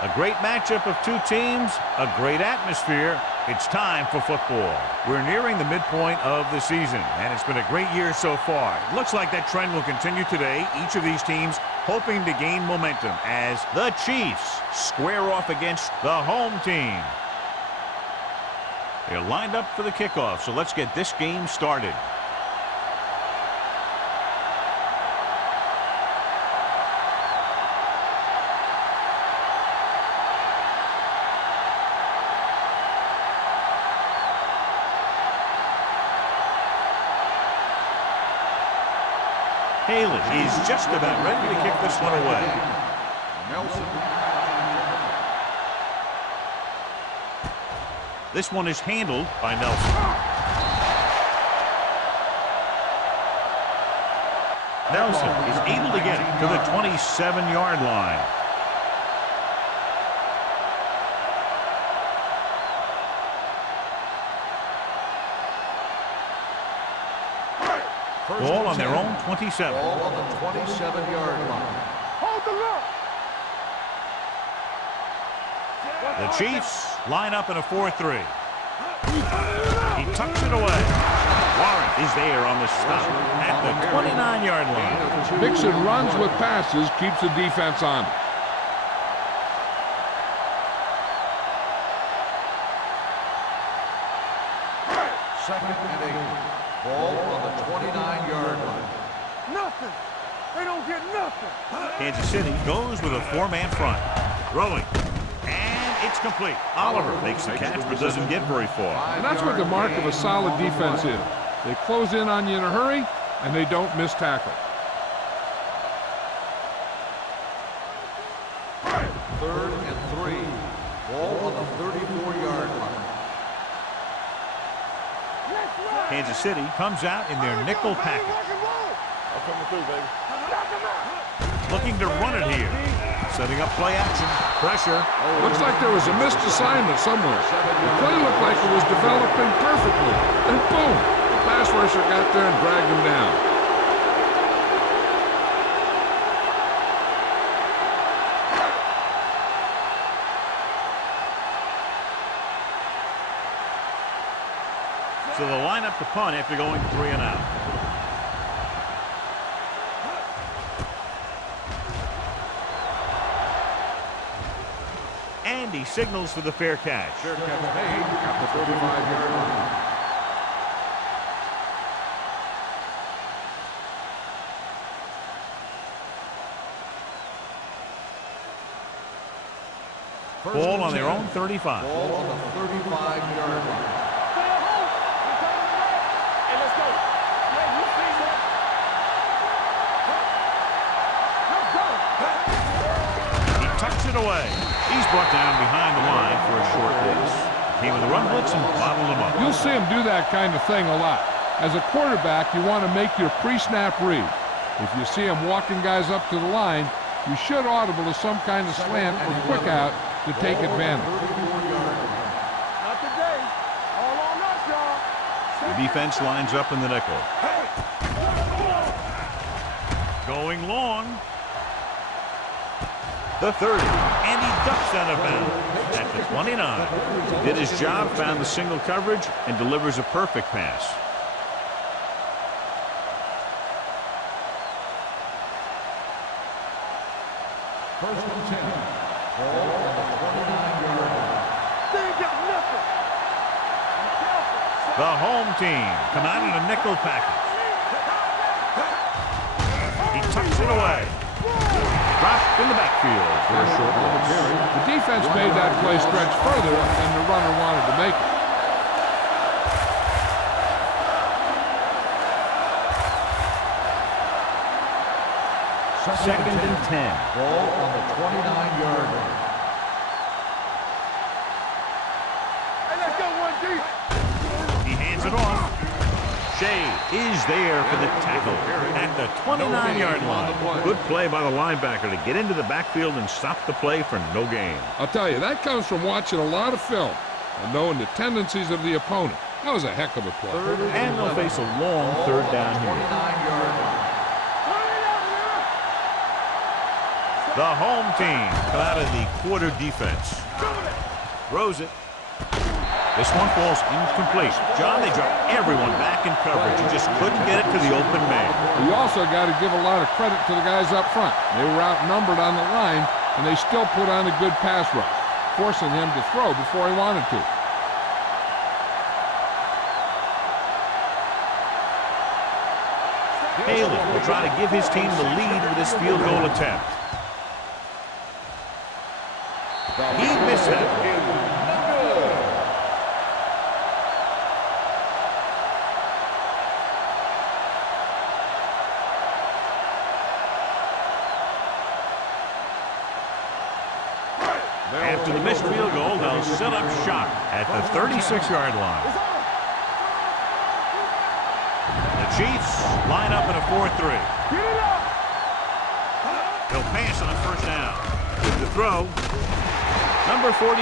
A great matchup of two teams, a great atmosphere. It's time for football. We're nearing the midpoint of the season, and it's been a great year so far. It looks like that trend will continue today. Each of these teams hoping to gain momentum as the Chiefs square off against the home team. They're lined up for the kickoff, so let's get this game started. Haley is just about ready to kick this one away. This one is handled by Nelson. Nelson is able to get it to the 27-yard line. Ball on their own 27. Ball on the 27-yard line. Hold the look. The Chiefs line up in a 4-3. He tucks it away. Warren is there on the stop at the 29-yard line. Mixon runs with passes, keeps the defense on it. Second and 8. Ball on the 29-yard line. Nothing. They don't get nothing. Kansas City goes with a four-man front. Throwing. And it's complete. Oliver makes the catch but doesn't get very far. And that's what the mark of a solid defense is. They close in on you in a hurry, and they don't miss tackle. Third and 3. Ball on the 34-yard line. Kansas City comes out in their nickel package. Looking to run it here. Setting up play action. Pressure. Looks like there was a missed assignment somewhere. The play looked like it was developing perfectly. And boom, the pass rusher got there and dragged him down. So they'll line up to punt after going 3 and out. And he signals for the fair catch. Fair catch made at the 35-yard line. Ball on their own 35. Ball on the 35-yard line. It away. He's brought down behind the line for a short pass. Came with a run blitz and bottled him up. You'll see him do that kind of thing a lot. As a quarterback, you want to make your pre-snap read. If you see him walking guys up to the line, you should audible to some kind of slant or quick out to take advantage. Not today. All on us, y'all. The defense lines up in the nickel. Going long. The 30, and he ducks out of bounds at the 29. Did his job, found the single coverage, and delivers a perfect pass. First and 10. Ball on the 29-yard line. They ain't got nothing. The home team come out in a nickel package. He tucks it away. Dropped in the backfield for a short loss. The defense made that play stretch further than the runner wanted to make it. Second and 10. Ball on the 29-yard line. Hey, let's go one deep. He hands it off. Shea is there for the tackle at the 29-yard line. Good play by the linebacker to get into the backfield and stop the play for no gain. I'll tell you, that comes from watching a lot of film and knowing the tendencies of the opponent. That was a heck of a play. And they'll face a long third down here. 29-yard line. The home team come out of the quarter defense. Throws it. This one falls incomplete. John, they dropped everyone back in coverage. You just couldn't get it to the open man. You also got to give a lot of credit to the guys up front. They were outnumbered on the line, and they still put on a good pass rush, forcing him to throw before he wanted to. Haley will try to give his team the lead with this field goal attempt. He missed that. After the missed field goal, they'll set up shop at the 36-yard line. The Chiefs line up in a 4-3. They'll pass on a first down. With the throw, number 42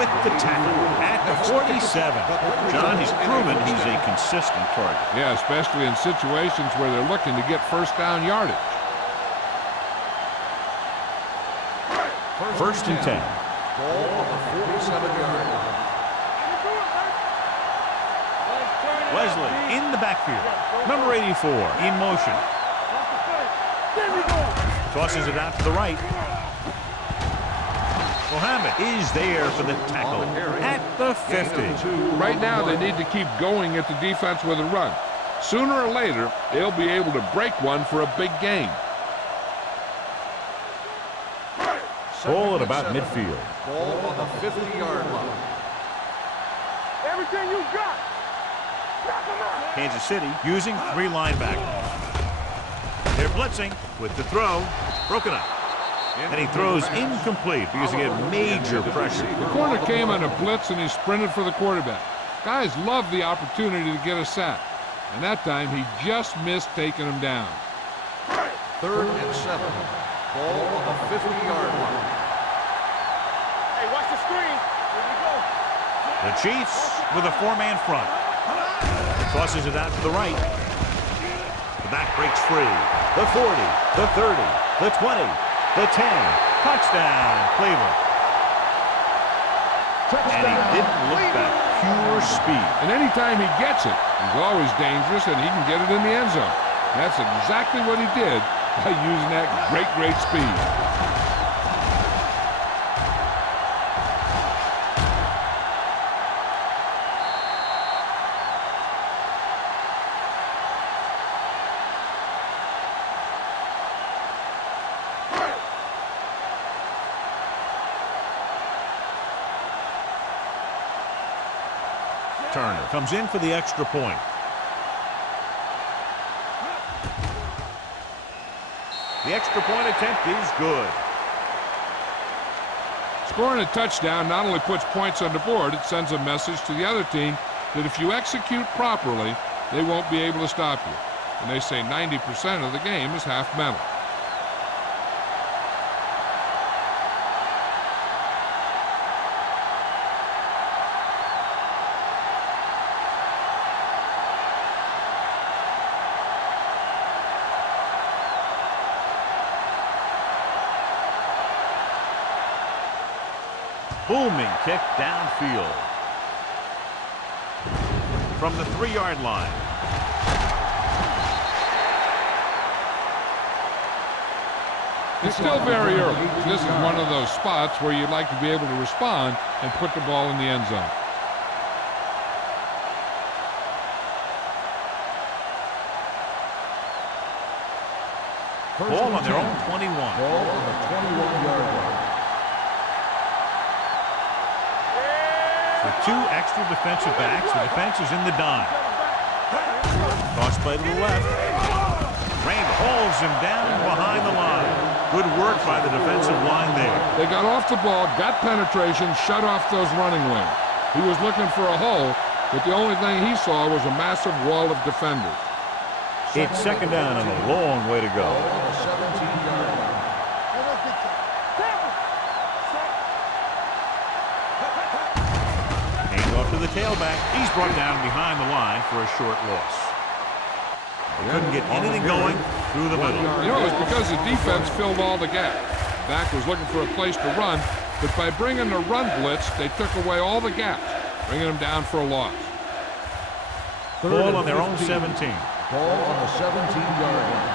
with the tackle at the 47. John, he's proven he's a consistent target. Yeah, especially in situations where they're looking to get first down yardage. First and 10. Ball on the 47-yard line. Wesley in the backfield. Number 84 in motion. Tosses it out to the right. Mohammed is there for the tackle at the 50. Right now, they need to keep going at the defense with a run. Sooner or later, they'll be able to break one for a big gain. Ball at about midfield. Ball on the 50-yard line. Everything you got. Kansas City using 3 linebackers. They're blitzing with the throw. Broken up. And he throws incomplete because he had major pressure. The corner came on a blitz and he sprinted for the quarterback. Guys love the opportunity to get a sack. And that time he just missed taking him down. 3rd and 7. Ball on the 50-yard line. Hey, watch the screen. Here we go. The Chiefs with a 4-man front. Tosses it out to the right. The back breaks free. The 40, the 30, the 20, the 10. Touchdown, Cleveland. And he didn't look back. Pure speed. And anytime he gets it, he's always dangerous and he can get it in the end zone. That's exactly what he did by using that great speed. Turner comes in for the extra point. The extra point attempt is good. Scoring a touchdown not only puts points on the board, it sends a message to the other team that if you execute properly, they won't be able to stop you. And they say 90% of the game is half mental. Booming kick downfield. From the 3-yard line. It's still very early. This is one of those spots where you'd like to be able to respond and put the ball in the end zone. Ball on their own 21. Ball on the 21-yard line. With 2 extra defensive backs, the defense is in the dime. Toss play to the left. Rain holds him down behind the line. Good work by the defensive line there. They got off the ball, got penetration, shut off those running lanes. He was looking for a hole, but the only thing he saw was a massive wall of defenders. It's second down and a long way to go. Ball on the 17-yard line. Hand off to the tailback. He's brought down behind the line for a short loss. They couldn't get anything going through the middle. You know, it's because the defense filled all the gaps. Back was looking for a place to run, but by bringing the run blitz, they took away all the gaps, bringing them down for a loss. Ball on their own 17. Ball on the 17-yard line.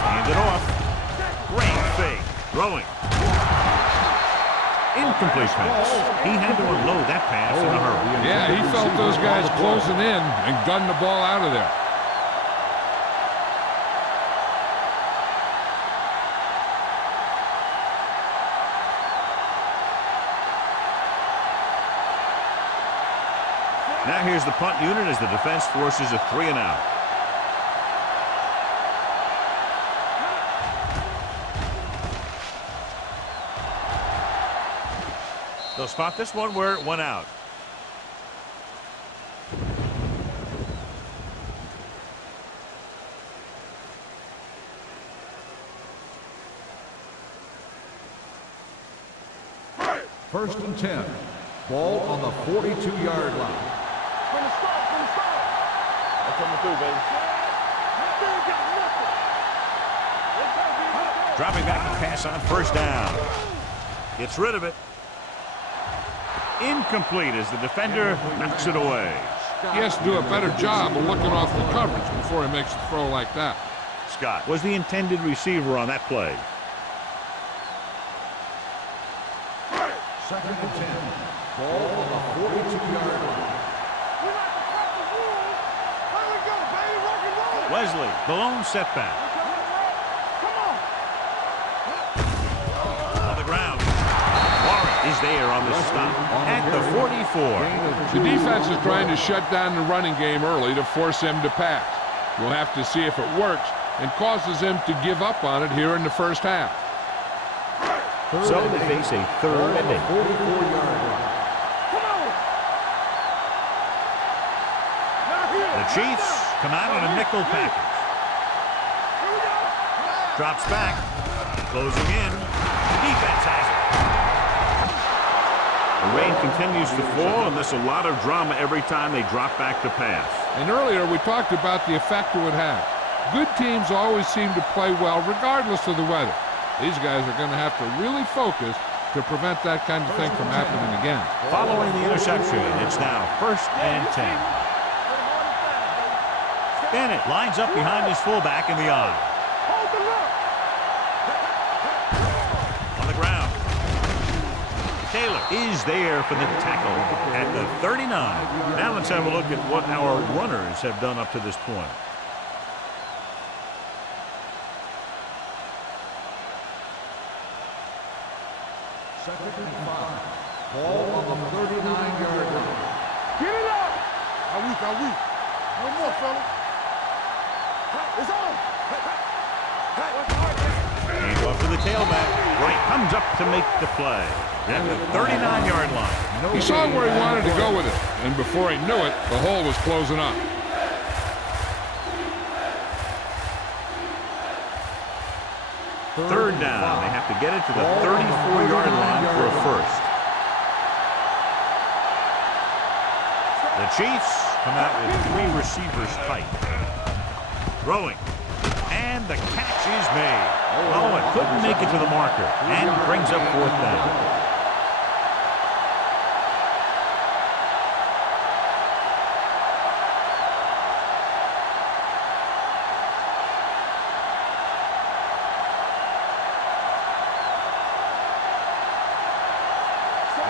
Hand it off. Great fake. Throwing. Incomplete pass. He had to unload that pass in a hurry. Yeah, he felt those guys closing in and gunned the ball out of there. Now here's the punt unit as the defense forces a 3-and-out. They'll spot this one where it went out. First and 10. Ball on the 42-yard line. Coming through, baby. Dropping back to pass on first down. Gets rid of it. Incomplete as the defender knocks it away. He has to do a better job of looking off the coverage before he makes a throw like that. Scott was the intended receiver on that play. Second and 10. Ball on the 42-yard line. Wesley, the lone setback. On the ground. Warren is there on the stop at the 44. The defense is trying to shut down the running game early to force him to pass. We'll have to see if it works and causes him to give up on it here in the first half. So they face a 3rd and 8. 44-yard line. The Chiefs come out on a nickel package. Drops back. Closing in. Defense has it. The rain continues to fall, and there's a lot of drama every time they drop back to pass. And earlier we talked about the effect it would have. Good teams always seem to play well regardless of the weather. These guys are going to have to really focus to prevent that kind of thing from happening again. Following the interception, it's now 1st and 10. Bennett lines up behind his fullback in the eye. On the ground. Taylor is there for the tackle at the 39. Now let's have a look at what our runners have done up to this point. Second and 5. Ball on the 39-yard line. Get it up! How weak? One more, fella. It's on! Hands off to the tailback. Wright comes up to make the play at the 39-yard line. He saw where he wanted to go with it, and before he knew it, the hole was closing up. Third down. They have to get it to the 34-yard line for a first. The Chiefs come out with 3 receivers tight. Throwing. And the catch is made. Oh, it couldn't make it to the marker. And brings up 4th down.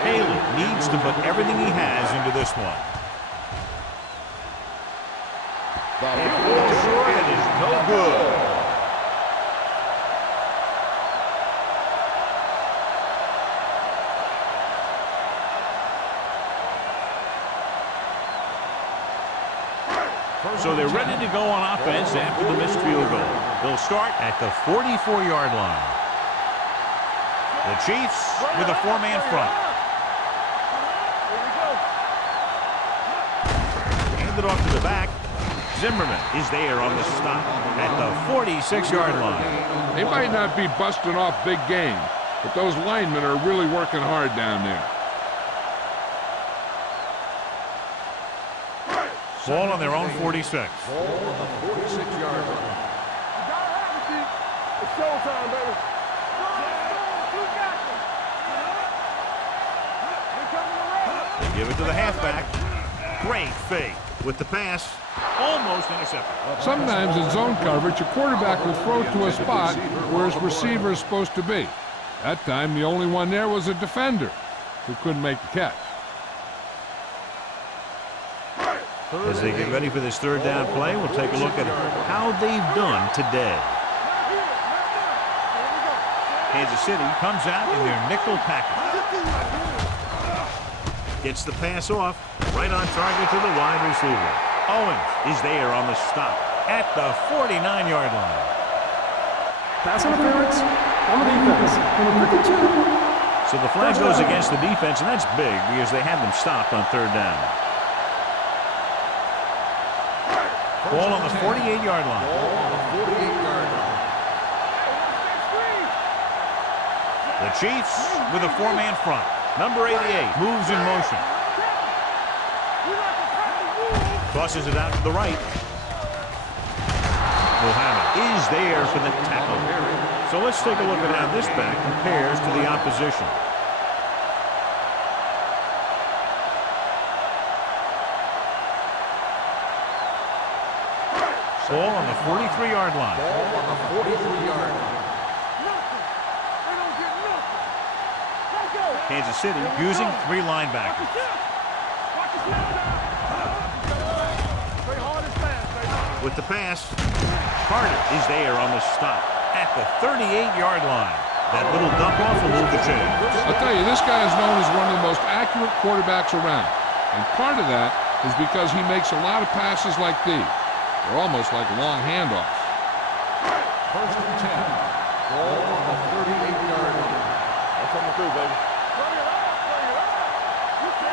Haley needs to put everything he has into this one. It is no good. So they're ready to go on offense after the missed field goal. They'll start at the 44-yard line. The Chiefs with a 4-man front. Hand it off to the back. Zimmerman is there on the stop at the 46-yard line. They might not be busting off big games, but those linemen are really working hard down there. Ball on their own 46. Ball on the 46-yard line. It's showtime, baby. They give it to the halfback. Great fake with the pass. Almost intercepted. Sometimes in zone coverage, a quarterback will throw to a spot where his receiver is supposed to be. That time, the only one there was a defender who couldn't make the catch. As they get ready for this third down play, we'll take a look at how they've done today. Kansas City comes out in their nickel package. Gets the pass off, right on target to the wide receiver. Owens is there on the stop at the 49-yard line. Pass interference on the defense. Number 52. So the flag goes against the defense, and that's big because they had them stopped on third down. Ball on the 48-yard line. Ball on the 48-yard line. The Chiefs with a four-man front. Number 88 moves in motion. Tosses it out to the right. Muhammad is there for the tackle. So let's take a look at how this back compares to the opposition. Ball on the 43-yard line. Ball on the 43-yard line. Kansas City using three linebackers. With the pass, Carter is there on the stop at the 38-yard line. That little dump off will move the chain. I'll tell you, this guy is known as one of the most accurate quarterbacks around. And part of that is because he makes a lot of passes like these. They're almost like long handoffs. First and 10. Ball on the 38-yard line. That's coming through, baby.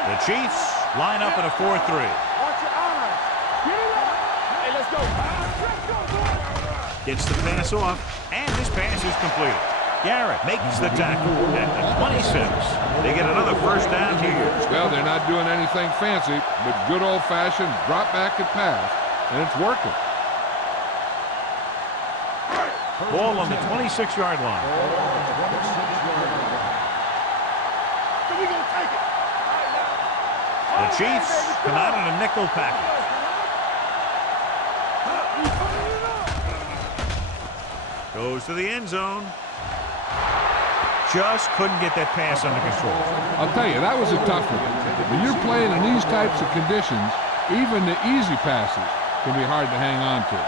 The Chiefs line up in a 4-3. Watch your eyes. Get it up. Hey, let's go. Gets the pass off, and this pass is completed. Garrett makes the tackle at the 26. They get another first down here. Well, they're not doing anything fancy, but good old-fashioned drop back and pass, and it's working. Ball on the 26-yard line. Ball on the 26-yard line. So we gonna take it. The Chiefs come out in a nickel package. Goes to the end zone. Just couldn't get that pass under control. I'll tell you, that was a tough one. When you're playing in these types of conditions, even the easy passes can be hard to hang on to.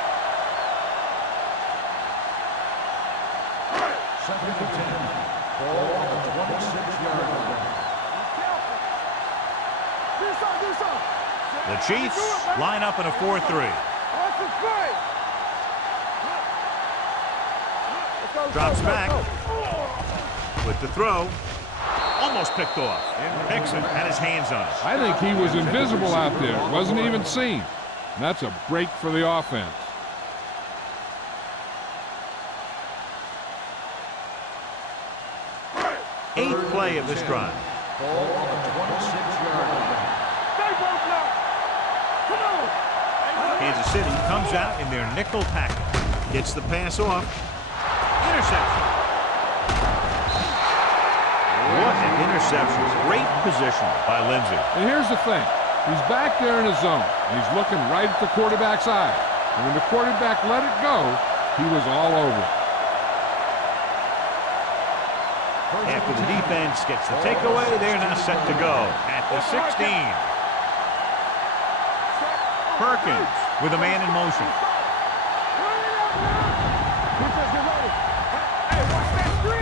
Second and 10. Ball on the 26-yard line. The Chiefs line up in a 4-3. Drops back with the throw. Almost picked off. Mixon had his hands on it. I think he was invisible out there. Wasn't even seen. And that's a break for the offense. Eighth play of this drive. Ball on the 26-yard line. Kansas City comes out in their nickel package. Gets the pass off. Interception. What an interception. Great position by Lindsey. And here's the thing. He's back there in his zone, and he's looking right at the quarterback's eye. And when the quarterback let it go, he was all over it. After the defense gets the takeaway, they're now set to go at the 16. Perkins with a man in motion.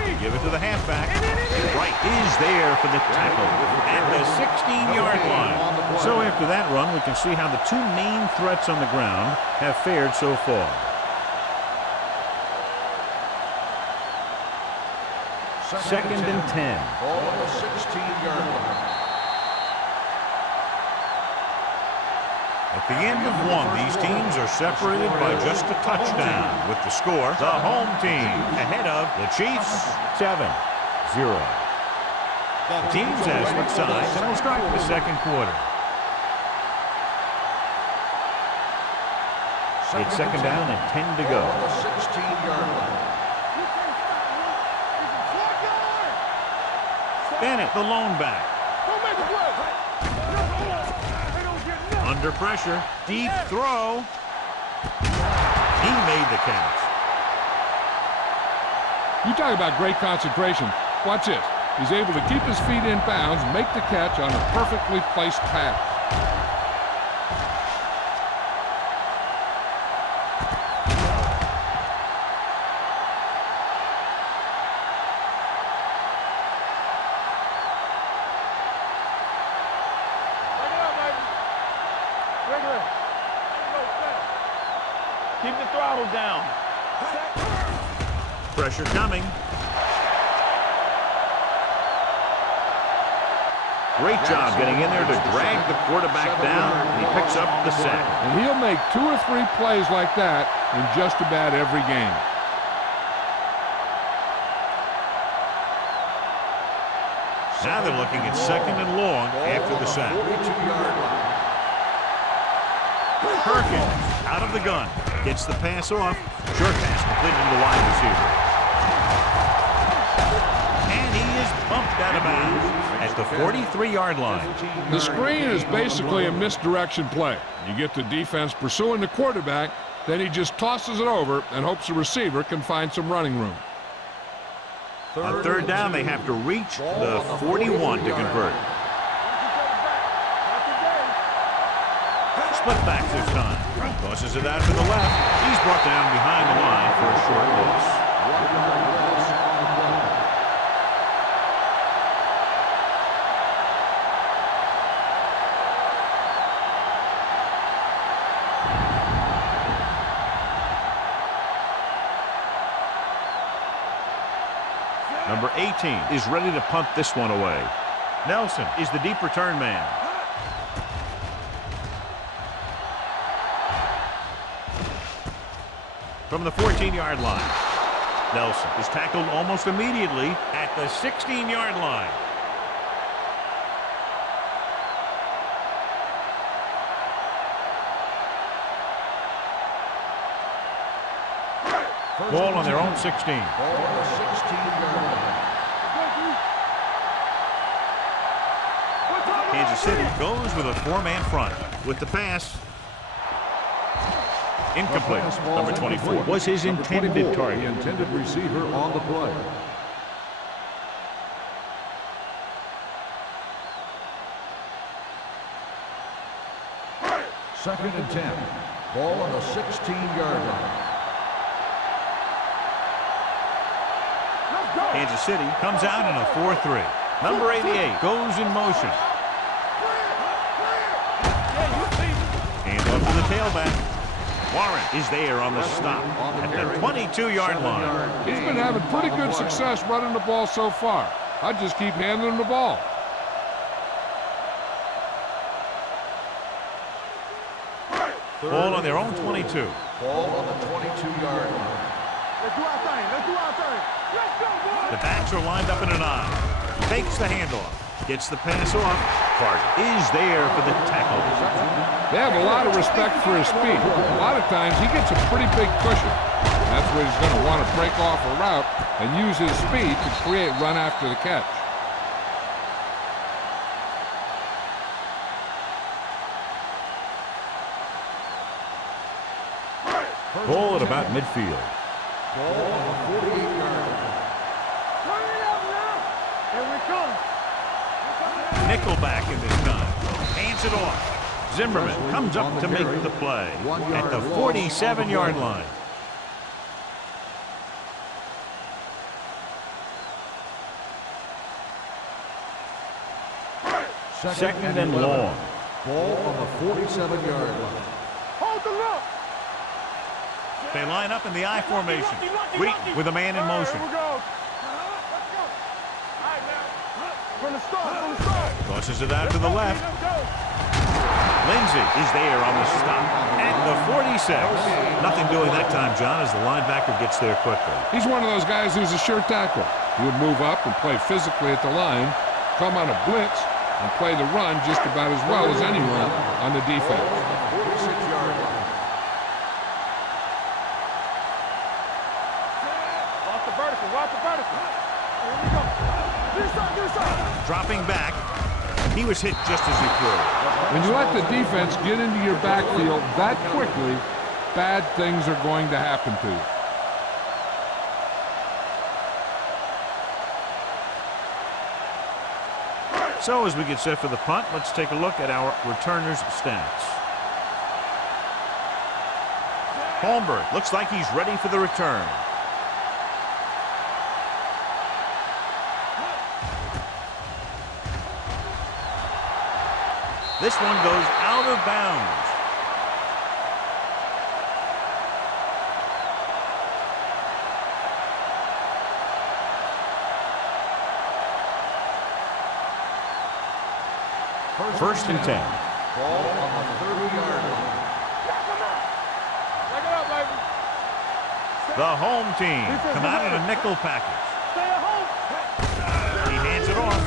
They give it to the halfback. Wright is there for the tackle at the 16-yard line. So after that run, we can see how the two main threats on the ground have fared so far. Second and 10. Ball on the 16-yard line. At the end of one, these teams are separated by just a touchdown. With the score, the home team ahead of the Chiefs 7-0. The teams have switched sides, and we'll start the second quarter. It's second down and 10 to go. On the 16-yard line. Bennett, the lone back. Under pressure. Deep throw. He made the catch. You talk about great concentration. Watch this. He's able to keep his feet in bounds, make the catch on a perfectly placed pass. Keep the throttle down. Pressure coming. Great job getting in there to drag the quarterback down, and he picks up the sack. And he'll make 2 or 3 plays like that in just about every game. Now they're looking at second and long after the sack. 42-yard line. Perkins out of the gun. Gets the pass off. Short pass completed to the wide receiver. And he is bumped out of bounds at the 43-yard line. The screen is basically a misdirection play. You get the defense pursuing the quarterback, then he just tosses it over and hopes the receiver can find some running room. On third down, they have to reach the 41 to convert. Split back this time. Tosses it out to the left. He's brought down behind the line for a short loss. 1 yard loss on the play. Number 18 is ready to punt this one away. Nelson is the deep return man. From the 14-yard line. Nelson is tackled almost immediately at the 16-yard line. Ball on their own 16. Ball on the 16-yard line. Kansas City goes with a 4-man front. With the pass. Incomplete. Number 24 was his intended target. The intended receiver on the play. Second and 10. Ball on the 16-yard line. Kansas City comes out in a 4-3. Number 88 goes in motion. Hands off to the tailback. Warren is there on the stop at the 22-yard line. He's been having pretty good success running the ball so far. I just keep handing him the ball. Ball on their own 22. Ball on the 22-yard line. Let's do our thing. Let's do our thing. Let's go, boys. The backs are lined up in an I. Fakes the handoff. Gets the pass off. Carter is there for the tackle. They have a lot of respect for his speed. A lot of times he gets a pretty big cushion. That's where he's going to want to break off a route and use his speed to create run after the catch. Ball at about midfield. Ball on the 48-yard line. Turn it up now. Here we come. Nickelback in this time. Hands it off. Zimmerman comes up to make the play at the 47-yard line. Second and long. Ball on the 47-yard line. Hold the look. They line up in the I formation. Wheaton with a man in motion. Here we go. From the start. Tosses it out to the left. Lindsey is there on the stop at the 46. Nothing doing that time, John, as the linebacker gets there quickly. He's one of those guys who's a sure tackler. He would move up and play physically at the line, come on a blitz, and play the run just about as well as anyone on the defense. 46-yard line. Stepping back, he was hit just as he threw. When you let the defense get into your backfield that quickly, bad things are going to happen to you. So as we get set for the punt, let's take a look at our returners' stats. Holmberg looks like he's ready for the return. This one goes out of bounds. First and 10. Ball on the 30-yard line. The home team come out in a nickel package. He hands it off.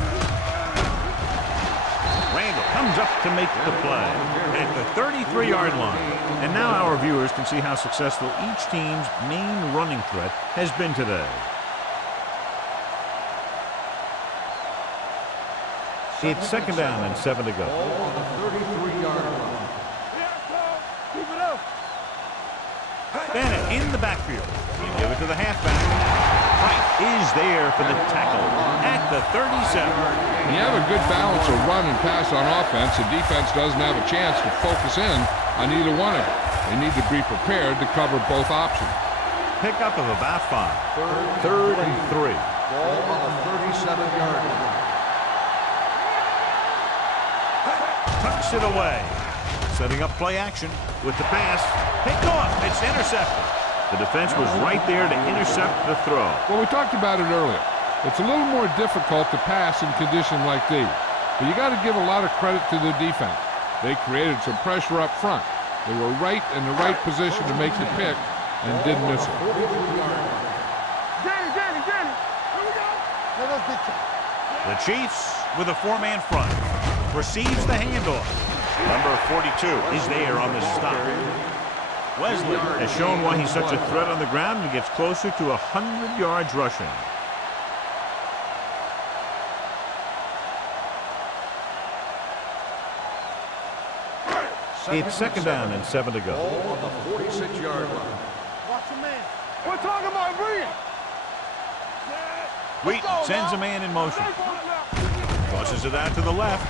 Randall comes up to make the play at the 33-yard line. And now our viewers can see how successful each team's main running threat has been today. It's second down and 7 to go. Ball on the 33-yard line. Bennett in the backfield. You give it to the halfback. White is there for the tackle at the 37. When you have a good balance of run and pass on offense, the defense doesn't have a chance to focus in on either one of them. They need to be prepared to cover both options. Pickup of about 5. Third and 3. Ball on the 37-yard line. Tucks it away. Setting up play action with the pass. Picked off. It's intercepted. The defense was right there to intercept the throw. Well, we talked about it earlier. It's a little more difficult to pass in conditions like these. But you got to give a lot of credit to the defense. They created some pressure up front. They were right in the right position to make the pick and didn't miss it. Danny, here we go. Let us get you. The Chiefs with a 4-man front. Receives the handoff. Number 42 is there on the stop. Wesley has shown why he's such a threat on the ground and gets closer to 100 yards rushing. It's second down and 7 to go. Ball on the 46-yard line. Watch the man. We're talking about Reed. Wheaton sends a man in motion. Tosses it out to the left.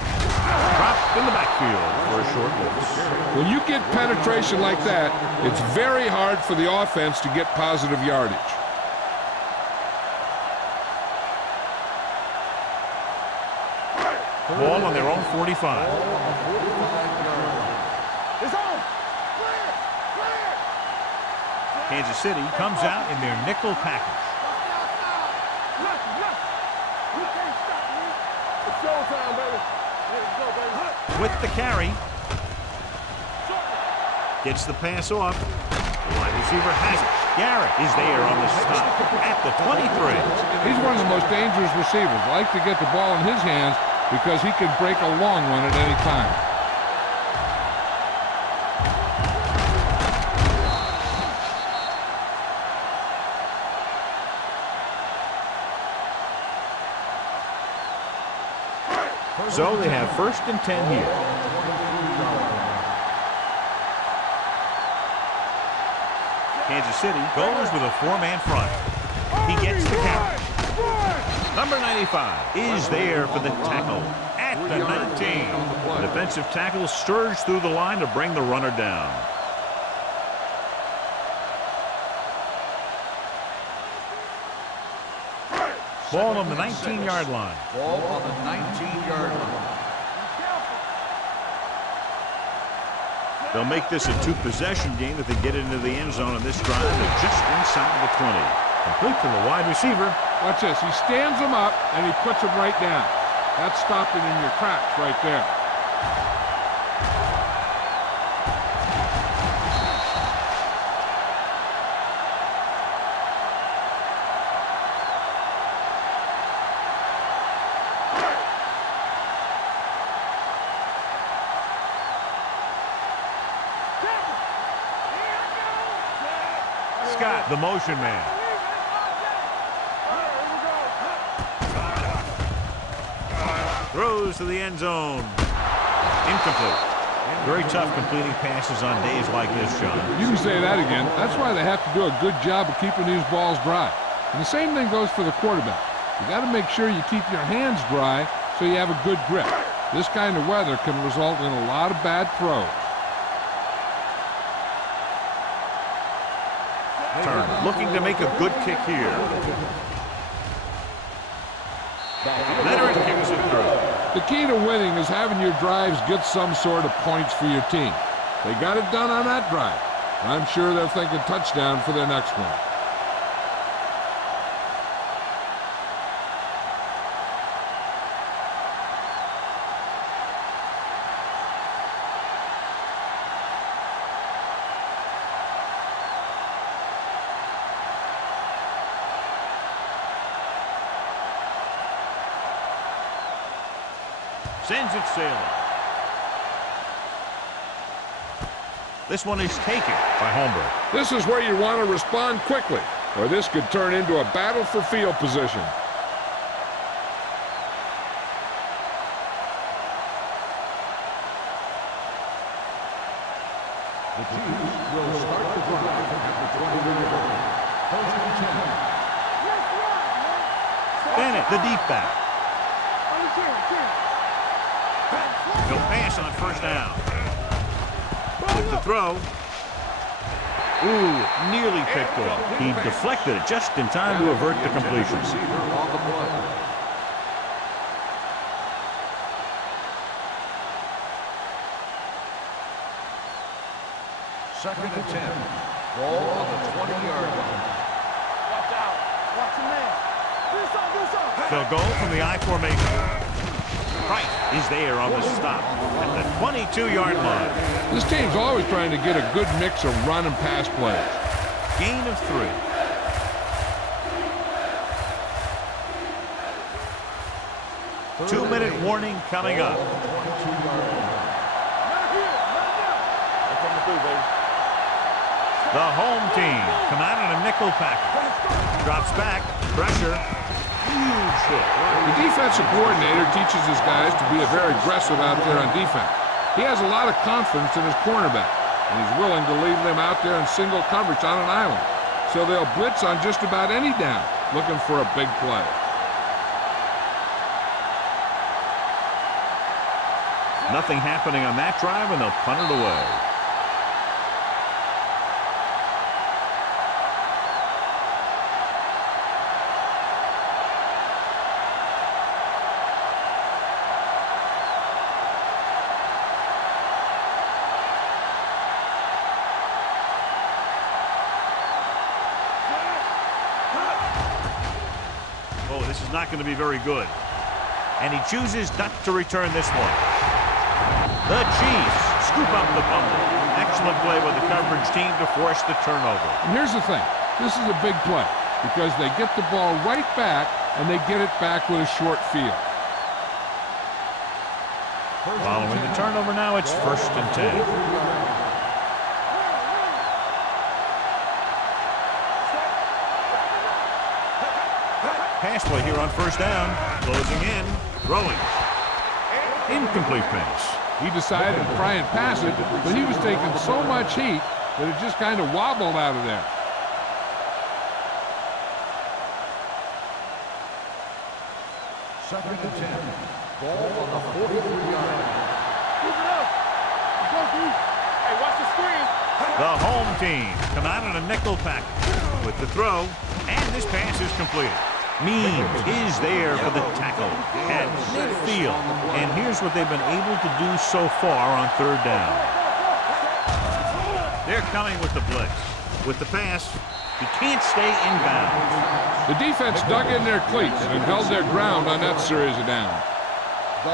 Dropped in the backfield for a short loss. When you get penetration like that, it's very hard for the offense to get positive yardage. Ball on their own 45. It's on. Clear. Kansas City comes out in their nickel package. Look. You can't stop me. It's showtime, baby. Let's go, baby. With the carry. Gets the pass off. The wide receiver has it. Garrett is there on the stop at the 23. He's one of the most dangerous receivers. Like to get the ball in his hands because he can break a long one at any time. So they have first and 10 here. Kansas City goes with a 4-man front. He gets the count. Number 95 is there for the tackle at the 19. The defensive tackle surged through the line to bring the runner down. Ball on the 19-yard line. Ball on the 19-yard line. They'll make this a 2-possession game if they get into the end zone on this drive. They're just inside the 20. Complete to the wide receiver. Watch this. He stands him up and he puts him right down. That's stopping in your tracks right there. Scott, the motion man. Throws to the end zone. Incomplete. Very tough completing passes on days like this, John. You can say that again. That's why they have to do a good job of keeping these balls dry. And the same thing goes for the quarterback. You got to make sure you keep your hands dry so you have a good grip. This kind of weather can result in a lot of bad throws. Turner looking to make a good kick here. Leonard kicks it through. The key to winning is having your drives get some sort of points for your team. They got it done on that drive. I'm sure they're thinking touchdown for their next one. Sends it sailing. This one is taken by Holmberg. This is where you want to respond quickly, or this could turn into a battle for field position. The Chiefs will start the drive at the 20-yard line. First and 10. Bennett, the deep back. He'll pass on first down. With the throw. Ooh, nearly picked off. He deflected it just in time to avert the completion. On the play. Second and 10. Ball on the 20-yard line. Watch out. Watch your man. Do something. They'll go from the I formation. Price is there on the stop at the 22-yard line. This team's always trying to get a good mix of run and pass plays. Gain of 3. 2-minute warning coming up. The home team come out in a nickel package. Drops back, pressure. Huge hit. The defensive coordinator teaches his guys to be very aggressive out there on defense. He has a lot of confidence in his cornerback, and he's willing to leave them out there in single coverage on an island. So they'll blitz on just about any down, looking for a big play. Nothing happening on that drive, and they'll punt it away. This is not going to be very good. And he chooses not to return this one. The Chiefs scoop up the fumble. Excellent play by the coverage team to force the turnover. And here's the thing. This is a big play because they get the ball right back and they get it back with a short field. Following the turnover now, it's 1st and 10. Pass play here on first down. Closing in. Throwing. Incomplete pass. He decided to try and pass it, but he was taking so much heat that it just kind of wobbled out of there. Second and 10. Ball on the 43-yard line. Keep it up. Hey, watch the screen. The home team come out in a nickel package with the throw, and this pass is completed. Means is there for the tackle at midfield. And here's what they've been able to do so far on third down. They're coming with the blitz. With the pass, he can't stay in bounds. The defense dug in their cleats and held their ground on that series of downs.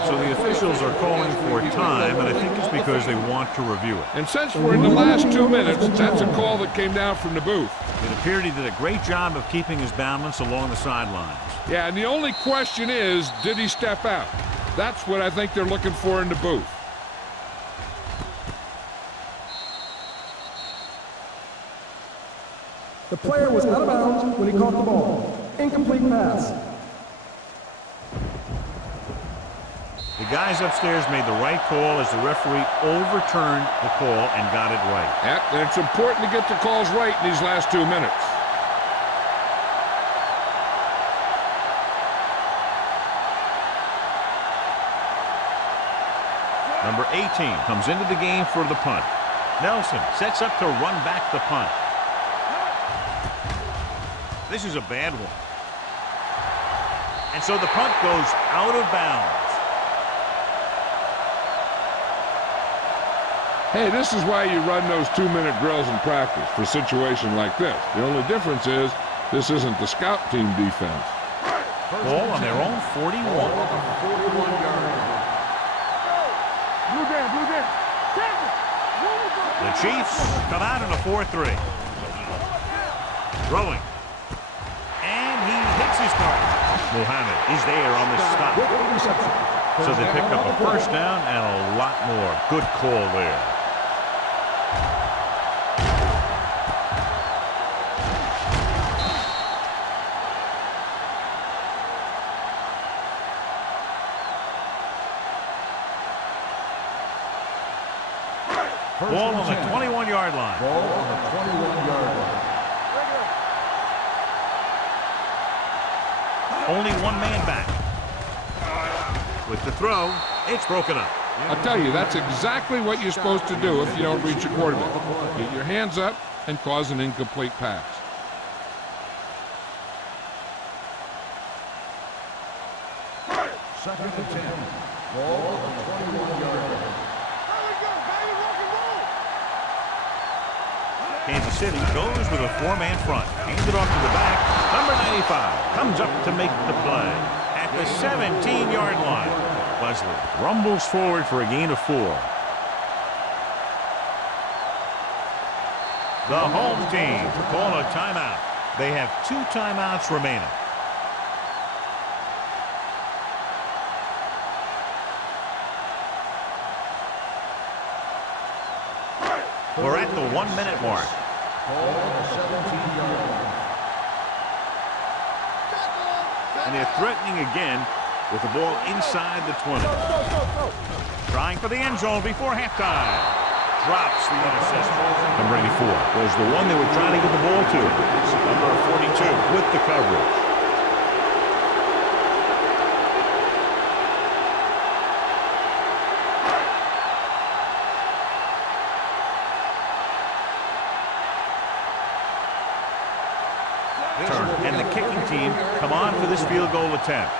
So the officials are calling for time, and I think it's because they want to review it. And since we're in the last 2 minutes, that's a call that came down from the booth. It appeared he did a great job of keeping his balance along the sidelines. Yeah, and the only question is, did he step out? That's what I think they're looking for in the booth. The player was out of bounds when he caught the ball. Incomplete pass. guys upstairs made the right call as the referee overturned the call and got it right. Yep, and it's important to get the calls right in these last 2 minutes. Number 18 comes into the game for the punt. Nelson sets up to run back the punt. This is a bad one. And so the punt goes out of bounds. Hey, this is why you run those 2-minute drills in practice for a situation like this. The only difference is this isn't the scout team defense. Ball on their own 41. The Chiefs come out in a 4-3. Throwing. And he hits his target. Muhammad is there on the stop. So they pick up a first down and a lot more. Good call there. Ball on the 21-yard line. Ball on the 21-yard line. Only one man back. With the throw, it's broken up. I'll tell you, that's exactly what you're supposed to do if you don't reach a quarterback. Get your hands up and cause an incomplete pass. Second and 10. Ball on the 21-yard line. Kansas City goes with a 4-man front. Hands it off to the back. Number 95 comes up to make the play at the 17-yard line. Wesley rumbles forward for a gain of 4. The home team call a timeout. They have 2 timeouts remaining. We're at the 1-minute mark. Ball on the 17-yard line. And they're threatening again with the ball inside the 20. Trying for the end zone before halftime. Drops the interception. Number 84 was the one they were trying to get the ball to. Number 42 with the coverage. And the kicking team come on for this field goal attempt.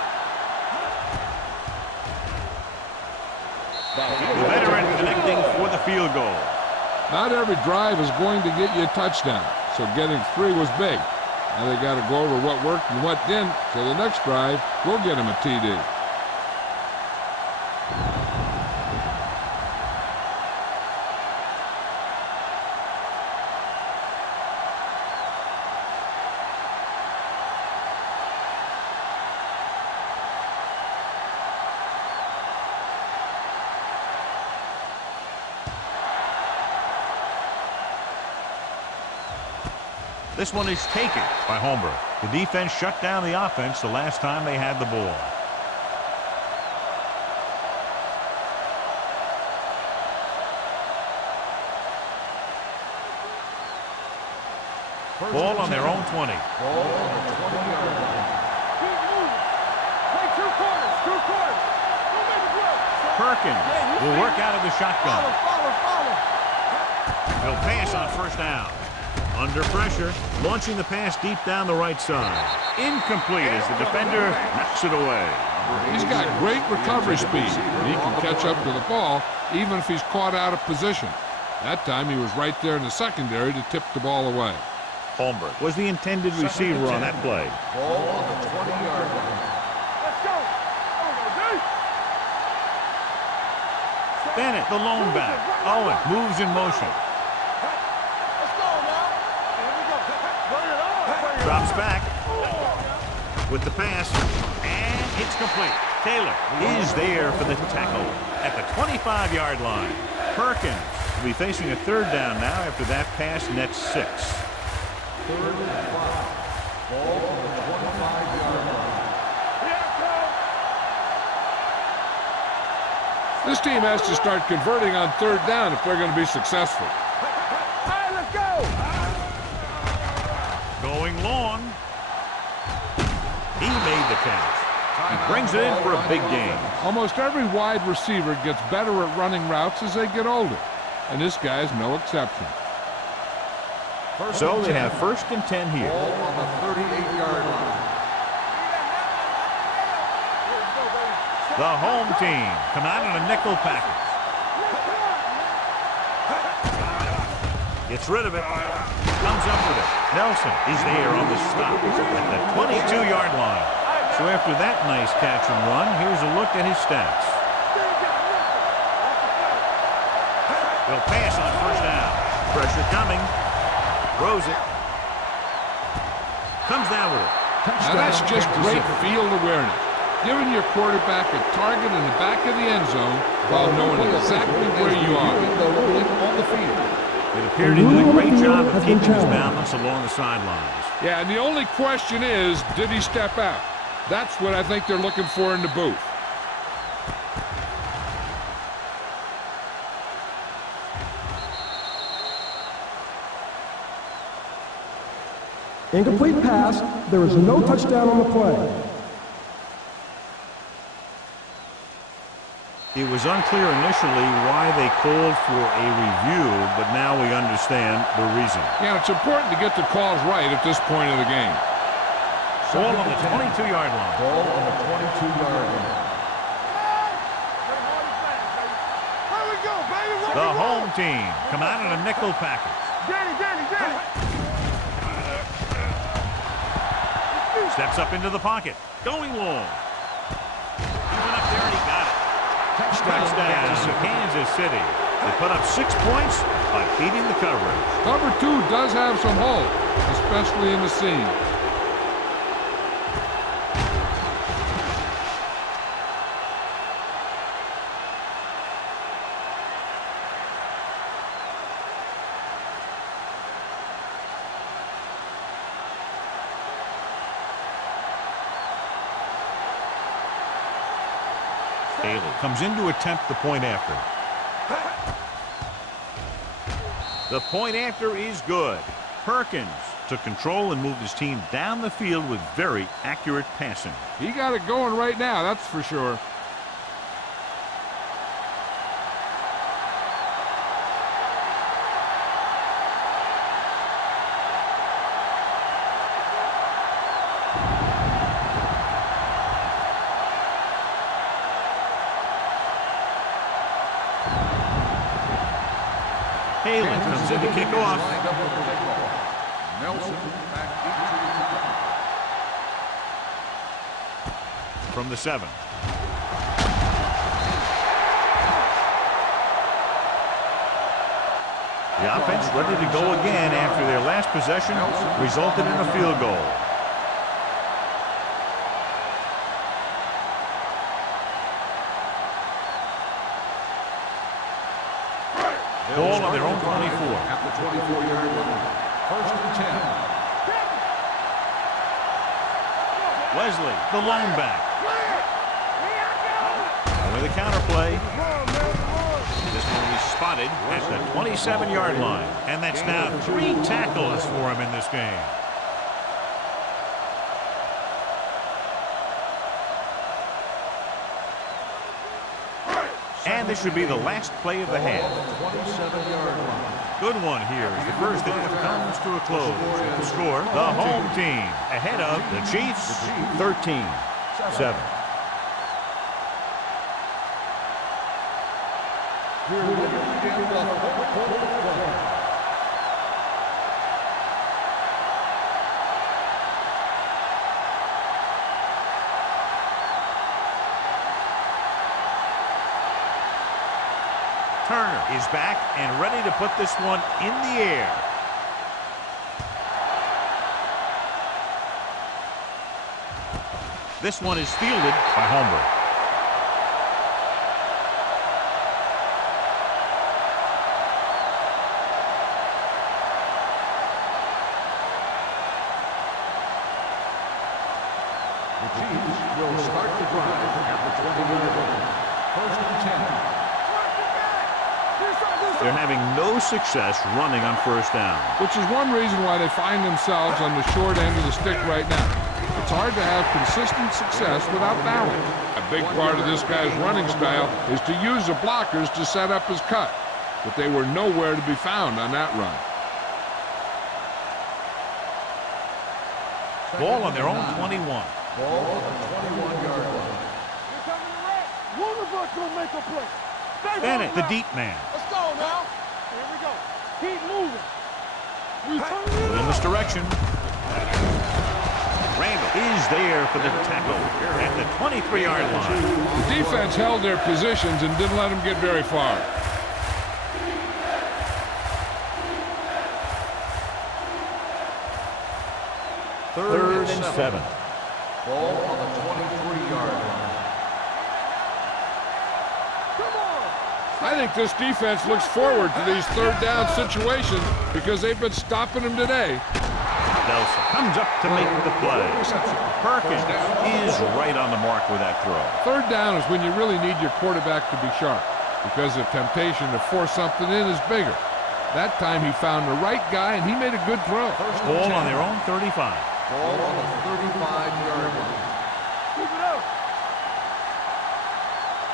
The veteran connecting for the field goal. Not every drive is going to get you a touchdown, so getting 3 was big. Now they got to go over what worked and what didn't, so the next drive will get them a TD. This one is taken by Holmberg. The defense shut down the offense the last time they had the ball. Ball on their own 20. Ball on the 20-yard line. Perkins will work out of the shotgun. He'll pass on first down. Under pressure, launching the pass deep down the right side. Incomplete as the defender knocks it away. He's got great recovery speed. He can catch up to the ball even if he's caught out of position. That time he was right there in the secondary to tip the ball away. Holmberg was the intended receiver on that play. Ball on the 20-yard line. Bennett, the lone back. Owen moves in motion. Drops back with the pass, and it's complete. Taylor is there for the tackle at the 25-yard line. Perkins will be facing a 3rd down now after that pass nets 6. 3rd and 5. Ball on the 25-yard line. This team has to start converting on third down if they're going to be successful. All right, let's go. Going long. He made the catch. He brings it in for a big gain. Almost every wide receiver gets better at running routes as they get older, and this guy's no exception. So they have 1st and 10 here. Ball on the 38-yard line. The home team come out in a nickel package. Gets rid of it. Comes up with it. Nelson is there on the stop at the 22-yard line. So after that nice catch and run, here's a look at his stats. He'll pass on 1st down. Pressure coming. Throws it. Comes down with it. Now that's just great field awareness. Giving your quarterback a target in the back of the end zone while knowing exactly where you are. On the field. It appeared he did a great job of keeping his balance along the sidelines. Yeah, and the only question is, did he step out? That's what I think they're looking for in the booth. Incomplete pass. There is no touchdown on the play. It was unclear initially why they called for a review, but now we understand the reason. Yeah, it's important to get the calls right at this point of the game. Ball on the 22-yard line. Ball on the 22-yard line. Here we go, baby. Where The we go? home team come out in a nickel package. Danny. Steps up into the pocket. Going long. He went up there and he got it. Touchdown to Kansas City. They put up 6 points by beating the coverage. Cover 2 does have some holes, especially in the seam. Haley comes in to attempt the point after. The point after is good. Perkins took control and moved his team down the field with very accurate passing. He got it going right now, that's for sure. Haley comes in to kick off. Lined up for the kickoff. Nelson back into the From the 7. The offense ready to go again after their last possession resulted in a field goal. Ball on their own 24. at the 24-yard line. 1st and 10. Wesley, the lone back. With a counter play. This one will be spotted at the 27-yard line. And that's now 3 tackles for him in this game. And this should be the last play of the half. 27-yard line. Good one here as the first half comes to a close. The score, the home team ahead of the Chiefs, 13-7. Here we begin the fourth quarter of play. Turner is back and ready to put this one in the air. This one is fielded by Holmberg. The Chiefs will start the drive at the 20-yard line. 1st and 10. They're having no success running on first down. Which is one reason why they find themselves on the short end of the stick right now. It's hard to have consistent success without balance. A big part of this guy's running style is to use the blockers to set up his cut, but they were nowhere to be found on that run. Ball on their own 21. Ball on the 21-yard line. One of us gonna make a play. Bennett, the deep man. Let's go now. Here we go. Keep moving. We turn In this direction. Randall is there for the tackle at the 23-yard line. The defense held their positions and didn't let them get very far. Third and 7. Ball on the 23-yard line. I think this defense looks forward to these third down situations because they've been stopping them today. Nelson comes up to make the play. Perkins is right on the mark with that throw. Third down is when you really need your quarterback to be sharp because the temptation to force something in is bigger. That time he found the right guy and he made a good throw. Ball on their own 35. Ball on the 35-yard line. Keep it up.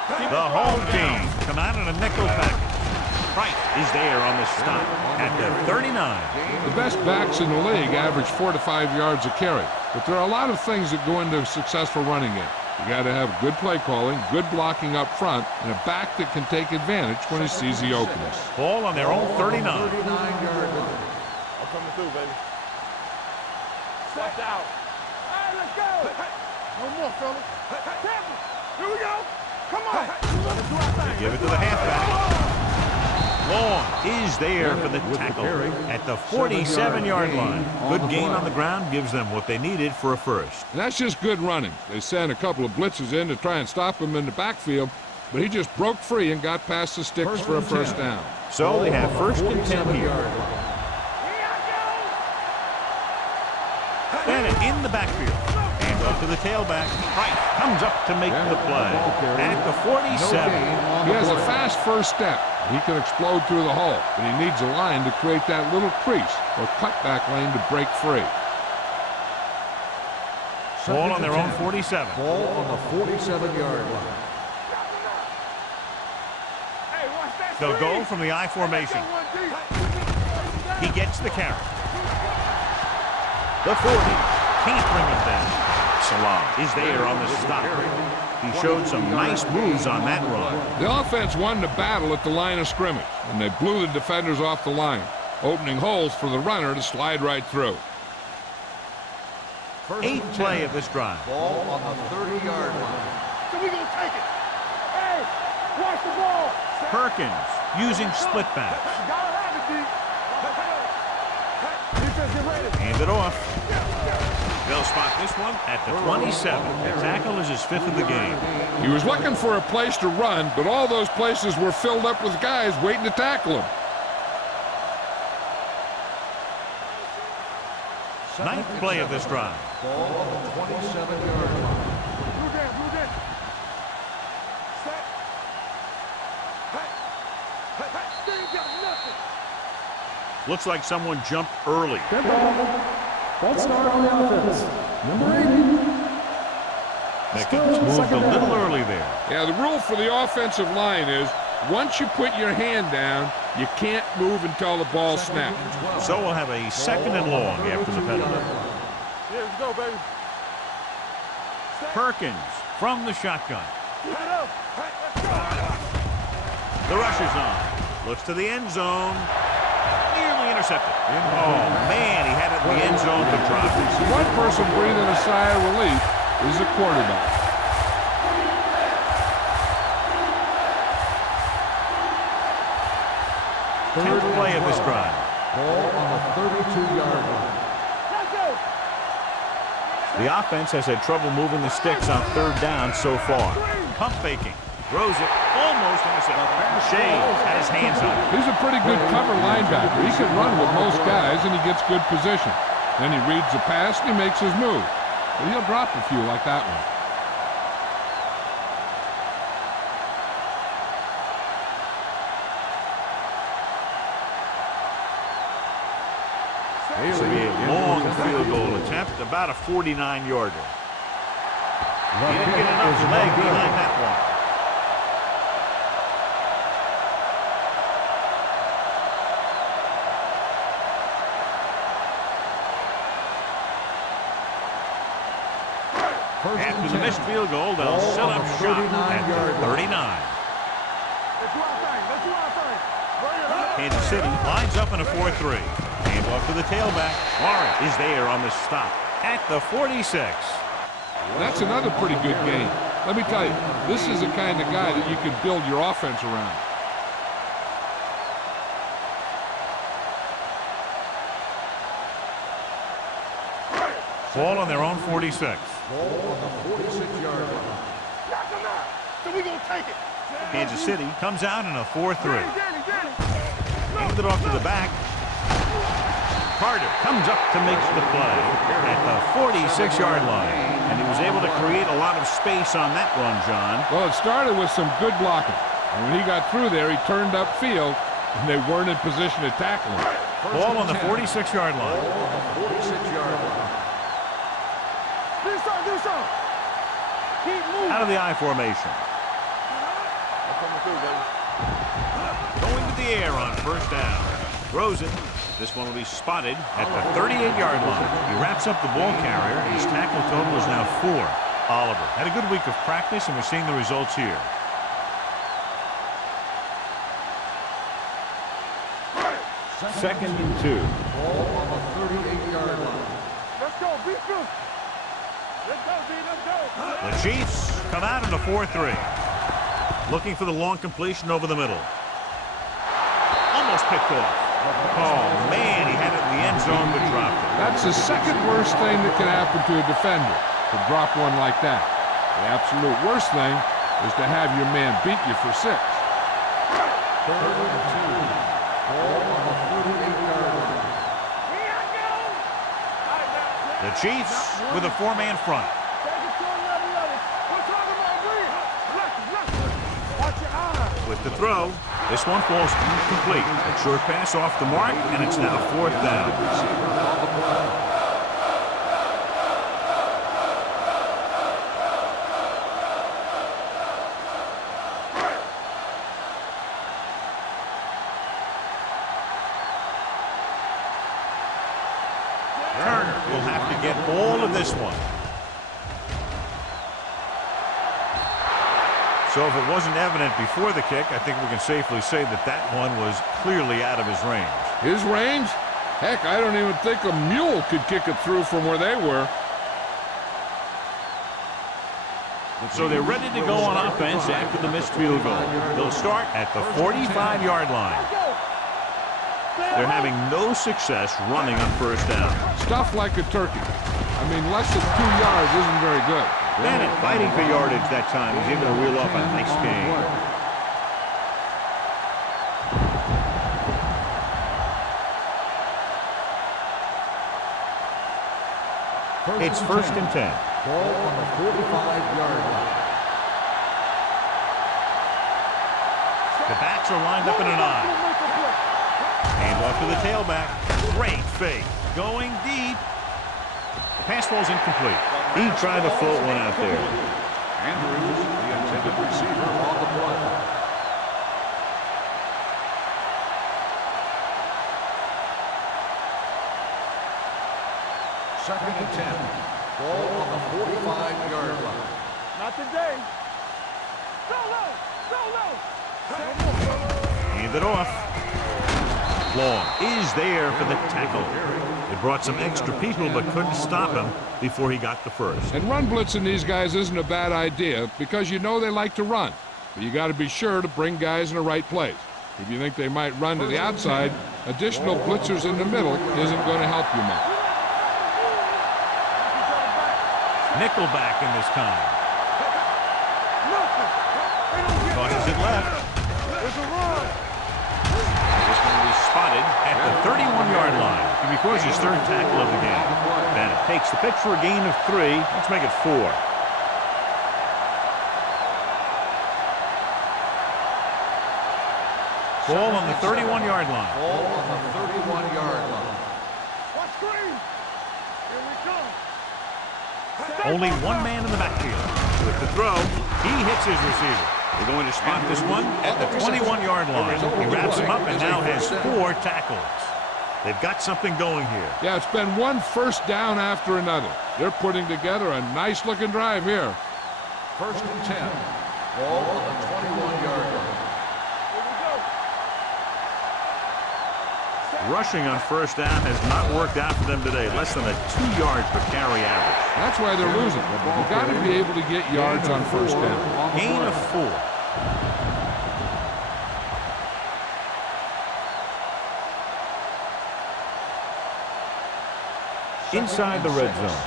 The home team come out in a nickel package. Price is there on the stop at the 39. The best backs in the league average 4 to 5 yards a carry, but there are a lot of things that go into a successful running game. You got to have good play calling, good blocking up front, and a back that can take advantage when he sees the openings. Ball on their own 39. 39-yard line. I'm coming through, baby. Watch out. All right, let's go. No more, fellas. Here we go. Come on. Give it to the halfback. Long is there for the tackle at the 47-yard line. Good gain on the ground gives them what they needed for a first. And that's just good running. They sent a couple of blitzes in to try and stop him in the backfield, but he just broke free and got past the sticks for a first down. So they have first and 10 here. Bennett in the backfield. And up to the tailback. Price comes up to make the play at the 47. He has a fast first step. He can explode through the hole, but he needs a line to create that little crease or cutback lane to break free. Ball on their own 47. Ball on the 47-yard line. They'll go from the I formation. He gets the carry. The 40. Can't bring him down. Salam is there on the stop. He showed some nice moves on that run. The offense won the battle at the line of scrimmage, and they blew the defenders off the line, opening holes for the runner to slide right through. Eighth play of this drive. Ball on the 30-yard line. So we gonna take it. Hey, watch the ball. Perkins using split back. Gotta have it, D. Defense, get ready. Hand it off. They'll spot this one at the 27. The tackle is his 5th of the game. He was looking for a place to run, but all those places were filled up with guys waiting to tackle him. Ninth play of this drive. Ball on the 27-yard line. Move in. Set. Hey. They ain't got nothing. Looks like someone jumped early. Good ball. False start on the offense. Number 8. Mickens moved a little early there. Yeah, the rule for the offensive line is once you put your hand down, you can't move until the ball snaps. So we'll have a 2nd and long after the penalty. Yeah, let's go, baby. Perkins from the shotgun. Keep it up. Hey, let's go. The rush is on. Looks to the end zone. Nearly intercepted. Oh, man, he had it in the end zone to drop it. One person breathing a sigh of relief is the quarterback. Third play of this drive. Ball on the 32-yard line. Let's go. The offense has had trouble moving the sticks on 3rd down so far. Pump faking. Throws it. Almost intercepted. Shea had his hands up. He's a pretty good cover linebacker. He can run with most guys, and he gets good position. Then he reads the pass, and he makes his move. But he'll drop a few like that one. This will be a long field goal attempt, about a 49-yarder. He didn't get enough leg behind that one. After the missed field goal, they'll set up shop at the 39. Let's do our thing. Let's do our thing. Bring it up. Kansas City lines up in a 4-3. Hand off to the tailback. Warren is there on the stop at the 46. That's another pretty good game. Let me tell you, this is the kind of guy that you can build your offense around. Ball on their own 46. Ball on the 46-yard line. Knock him out. So we gonna take it. Kansas City comes out in a 4-3. Danny. Handed it off to the back. Carter comes up to make the play at the 46-yard line. And he was able to create a lot of space on that run, John. Well, it started with some good blocking. And when he got through there, he turned upfield, and they weren't in position to tackle him. Ball on the 46-yard line. Ball on the 46-yard line. Do something. Keep moving. Out of the I formation. Going to the air on first down. Throws it. This one will be spotted at the 38-yard line. He wraps up the ball carrier. His tackle total is now 4. Oliver had a good week of practice, and we're seeing the results here. Second and 2. Ball on the 38-yard line. Let's go. Be good. Let's go, B. Let's go. The Chiefs come out in a 4-3. Looking for the long completion over the middle. Almost picked off. Oh, man, he had it in the end zone but dropped it. That's the second worst thing that can happen to a defender, to drop one like that. The absolute worst thing is to have your man beat you for 6. Third and 2. Ball on the 38-yard line. Here I go. The Chiefs with a 4-man front. Take it to another level. We're talking about real. Watch your eyes. With the throw, this one falls incomplete. A short pass off the mark, and it's now 4th down. Turner will have to get all of this one. So if it wasn't evident before the kick, I think we can safely say that that one was clearly out of his range. His range? Heck, I don't even think a mule could kick it through from where they were. So they're ready to go on offense after the missed field goal. They'll start at the 45-yard line. They're having no success running on first down. Stuff like a turkey. I mean, less than 2 yards isn't very good. Bennett fighting for yardage that time. He's able to reel off a nice gain. It's 1st and 10. Ball on the 45-yard line. The backs are lined up in an I. Hand off to the tailback. Great fake. Going deep. The pass ball's incomplete. He tried to float one out there. Andrews, the intended receiver, on the play. Second and 10. Ball on the 45-yard line. Not today. Go low. Hand it off. Long is there for the tackle. They brought some extra people but couldn't stop him before he got the first. And run blitzing these guys isn't a bad idea because you know they like to run. But you got to be sure to bring guys in the right place. If you think they might run to the outside, additional blitzers in the middle isn't going to help you much. Nickelback in this time. Tosses it left. This one will be spotted at the 31-yard line. He records his 3rd tackle of the game. Bennett takes the pitch for a gain of 3. Let's make it 4. Ball on the 31-yard line. Ball on the 31-yard line. Only one man in the backfield. With the throw, he hits his receiver. They're going to spot this one at the 21-yard line. He wraps him up and now has 4 tackles. They've got something going here. Yeah, it's been one first down after another. They're putting together a nice-looking drive here. 1st and 10. Ball on the 21-yard line. Rushing on first down has not worked out for them today. Less than a 2 yards per carry average. That's why they're losing. You've got to be able to get yards on first down. Gain of 4. Inside the red zone.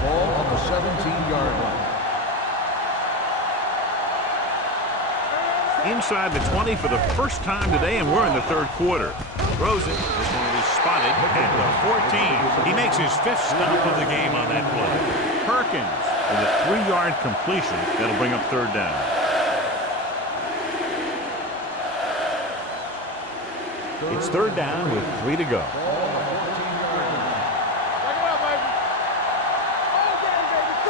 Ball on the 17-yard line. Inside the 20 for the first time today, and we're in the 3rd quarter. Throws it. This one will be spotted at the 14. He makes his 5th stop of the game on that play. Perkins with a 3-yard completion. That'll bring up 3rd down. It's 3rd down with 3 to go.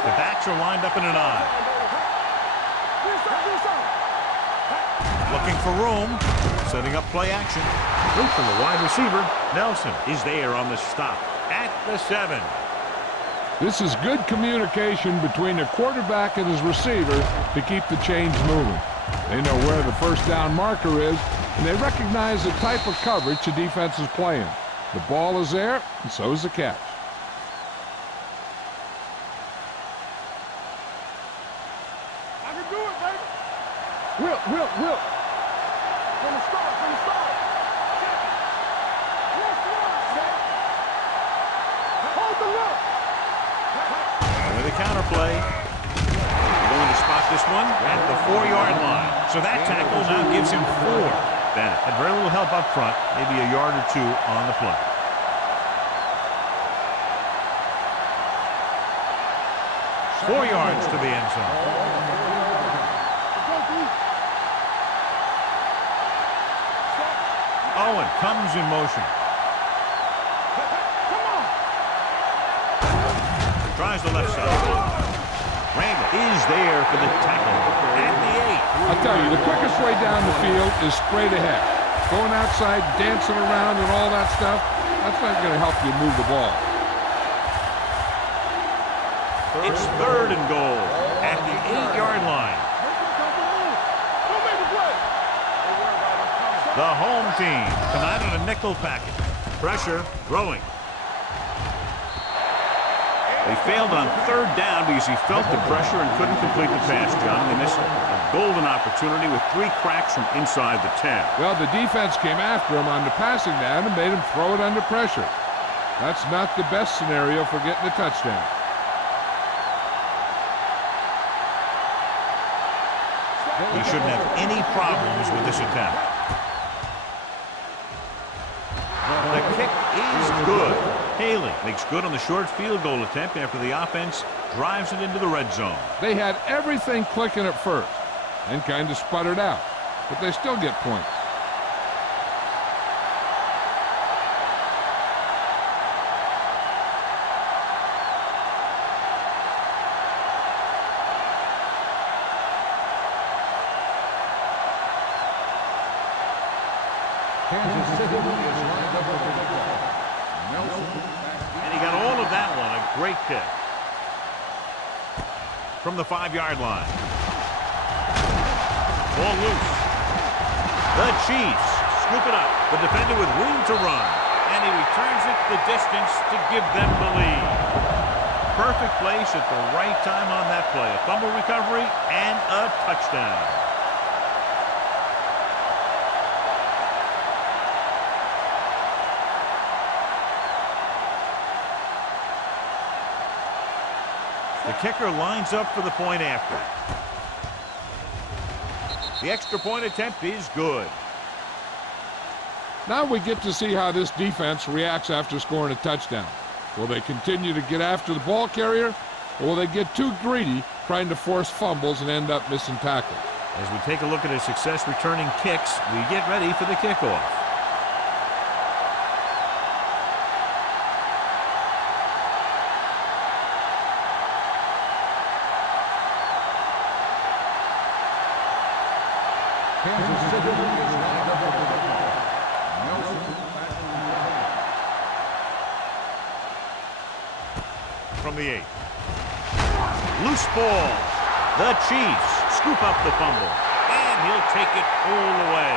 The backs are lined up in an I. Looking for room. Setting up play action. Look from the wide receiver. Nelson is there on the stop at the 7. This is good communication between the quarterback and his receiver to keep the chains moving. They know where the first down marker is, and they recognize the type of coverage the defense is playing. The ball is there, and so is the catch. I can do it, baby. Will. From the start. Hold the look. With a counter play. They're going to spot this one at the 4-yard line. So that tackle now gives him 4. Bennett had very little help up front, maybe a yard or 2 on the play. Four yards to the end zone. Owen comes in motion. Tries the left side. Randall is there for the tackle at the 8. I'll tell you, the quickest way down the field is straight ahead. Going outside, dancing around and all that stuff, that's not going to help you move the ball. It's 3rd and goal at the 8-yard line. The home team come out in a nickel package. Pressure, throwing. They failed on 3rd down because he felt the pressure and couldn't complete the pass, John. They missed a golden opportunity with 3 cracks from inside the 10. Well, the defense came after him on the passing down and made him throw it under pressure. That's not the best scenario for getting a touchdown. He shouldn't have any problems with this attempt. The kick is good. Haley makes good on the short field goal attempt after the offense drives it into the red zone. They had everything clicking at first and kind of sputtered out, but they still get points. Kansas City is lined up with the football. Nelson. And he got all of that one. A great kick. From the 5-yard line. Ball loose. The Chiefs scoop it up. The defender with room to run. And he returns it the distance to give them the lead. Perfect place at the right time on that play. A fumble recovery and a touchdown. The kicker lines up for the point after. The extra point attempt is good. Now we get to see how this defense reacts after scoring a touchdown. Will they continue to get after the ball carrier, or will they get too greedy trying to force fumbles and end up missing tackles? As we take a look at his success returning kicks, we get ready for the kickoff. Kansas City is lined up with the football. Nelson back in the line. From the 8. Loose ball. The Chiefs scoop up the fumble. And he'll take it all the way.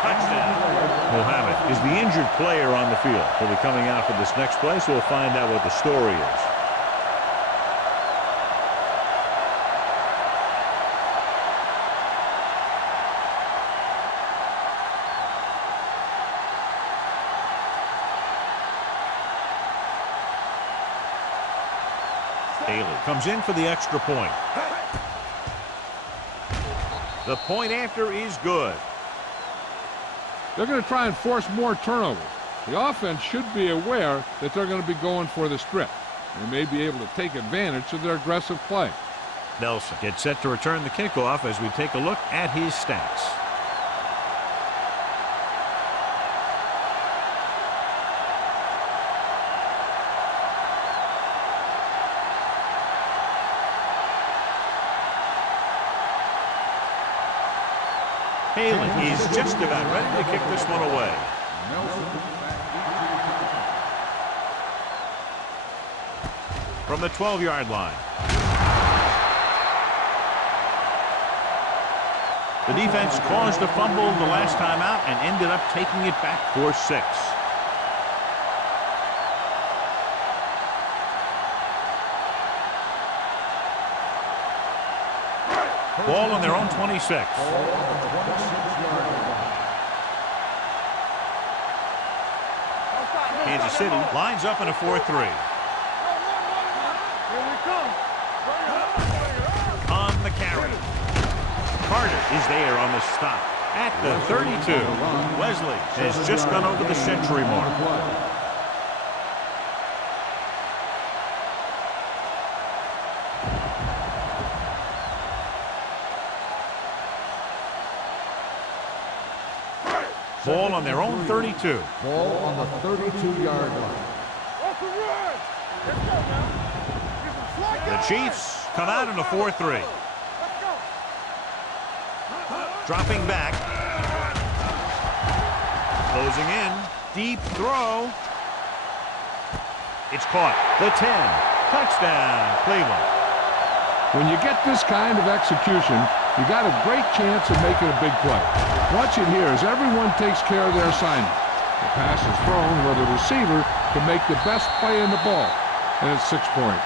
Touchdown. Mohammed is the injured player on the field. He'll be coming out for this next play, so we'll find out what the story is. Bailey comes in for the extra point. The point after is good. They're going to try and force more turnovers. The offense should be aware that they're going to be going for the strip. They may be able to take advantage of their aggressive play. Nelson gets set to return the kickoff as we take a look at his stats. Halen is just about ready to kick this one away. From the 12-yard line. The defense caused a fumble the last time out and ended up taking it back for 6. Ball on their own 26. Kansas City lines up in a 4-3. On the carry. Carter is there on the stop. At the 32. Wesley has just gone over the century mark. Ball on their own 32. Ball on the 32-yard line. The Chiefs come out in a 4-3. Dropping back. Closing in. Deep throw. It's caught. The 10. Touchdown, Cleveland. When you get this kind of execution, you got a great chance of making a big play. Watch it here as everyone takes care of their assignment. The pass is thrown where the receiver can make the best play in the ball, and it's 6 points.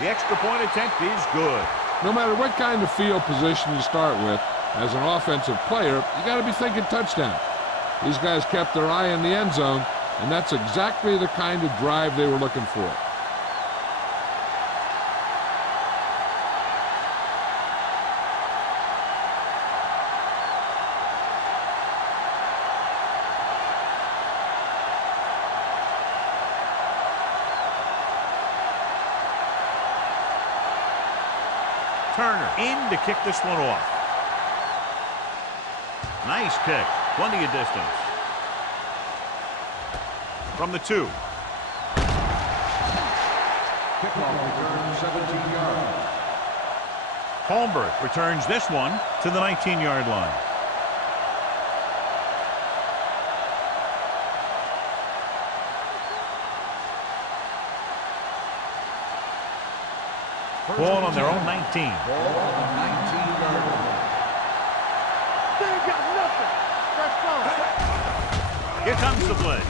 The extra point attempt is good. No matter what kind of field position you start with, as an offensive player, you got to be thinking touchdown. These guys kept their eye on the end zone, and that's exactly the kind of drive they were looking for. Turner in to kick this one off. Nice kick. Plenty of distance. From the 2. Kickoff return 17 yards. Holmberg returns this one to the 19-yard line. Ball on their own 19. Ball on the 19-yard line. They ain't got nothing. That's Here comes the blitz.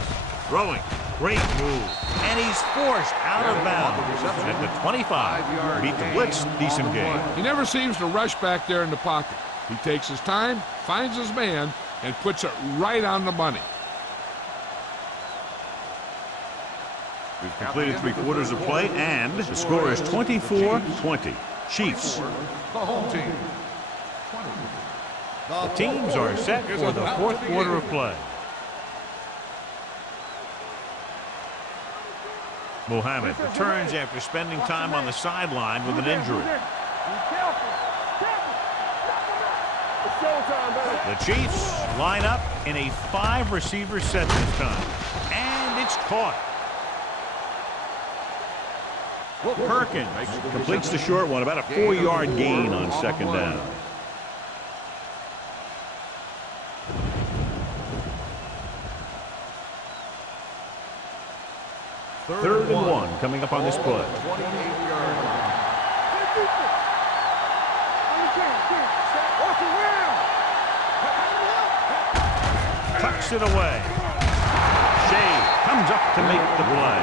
Throwing. Great move. And he's forced out of bounds at the 25. Beat the blitz. Decent game. He never seems to rush back there in the pocket. He takes his time, finds his man, and puts it right on the money. We've completed 3/4 of play, and the score is 24-20. Chiefs. The home team. The teams are set for the 4th quarter of play. Muhammad returns after spending time on the sideline with an injury. The Chiefs line up in a 5-receiver set this time. And it's caught. Perkins completes the short one, about a 4-yard gain on second down. Third and 1 coming up on this play. Tucks it away. Shea comes up to make the play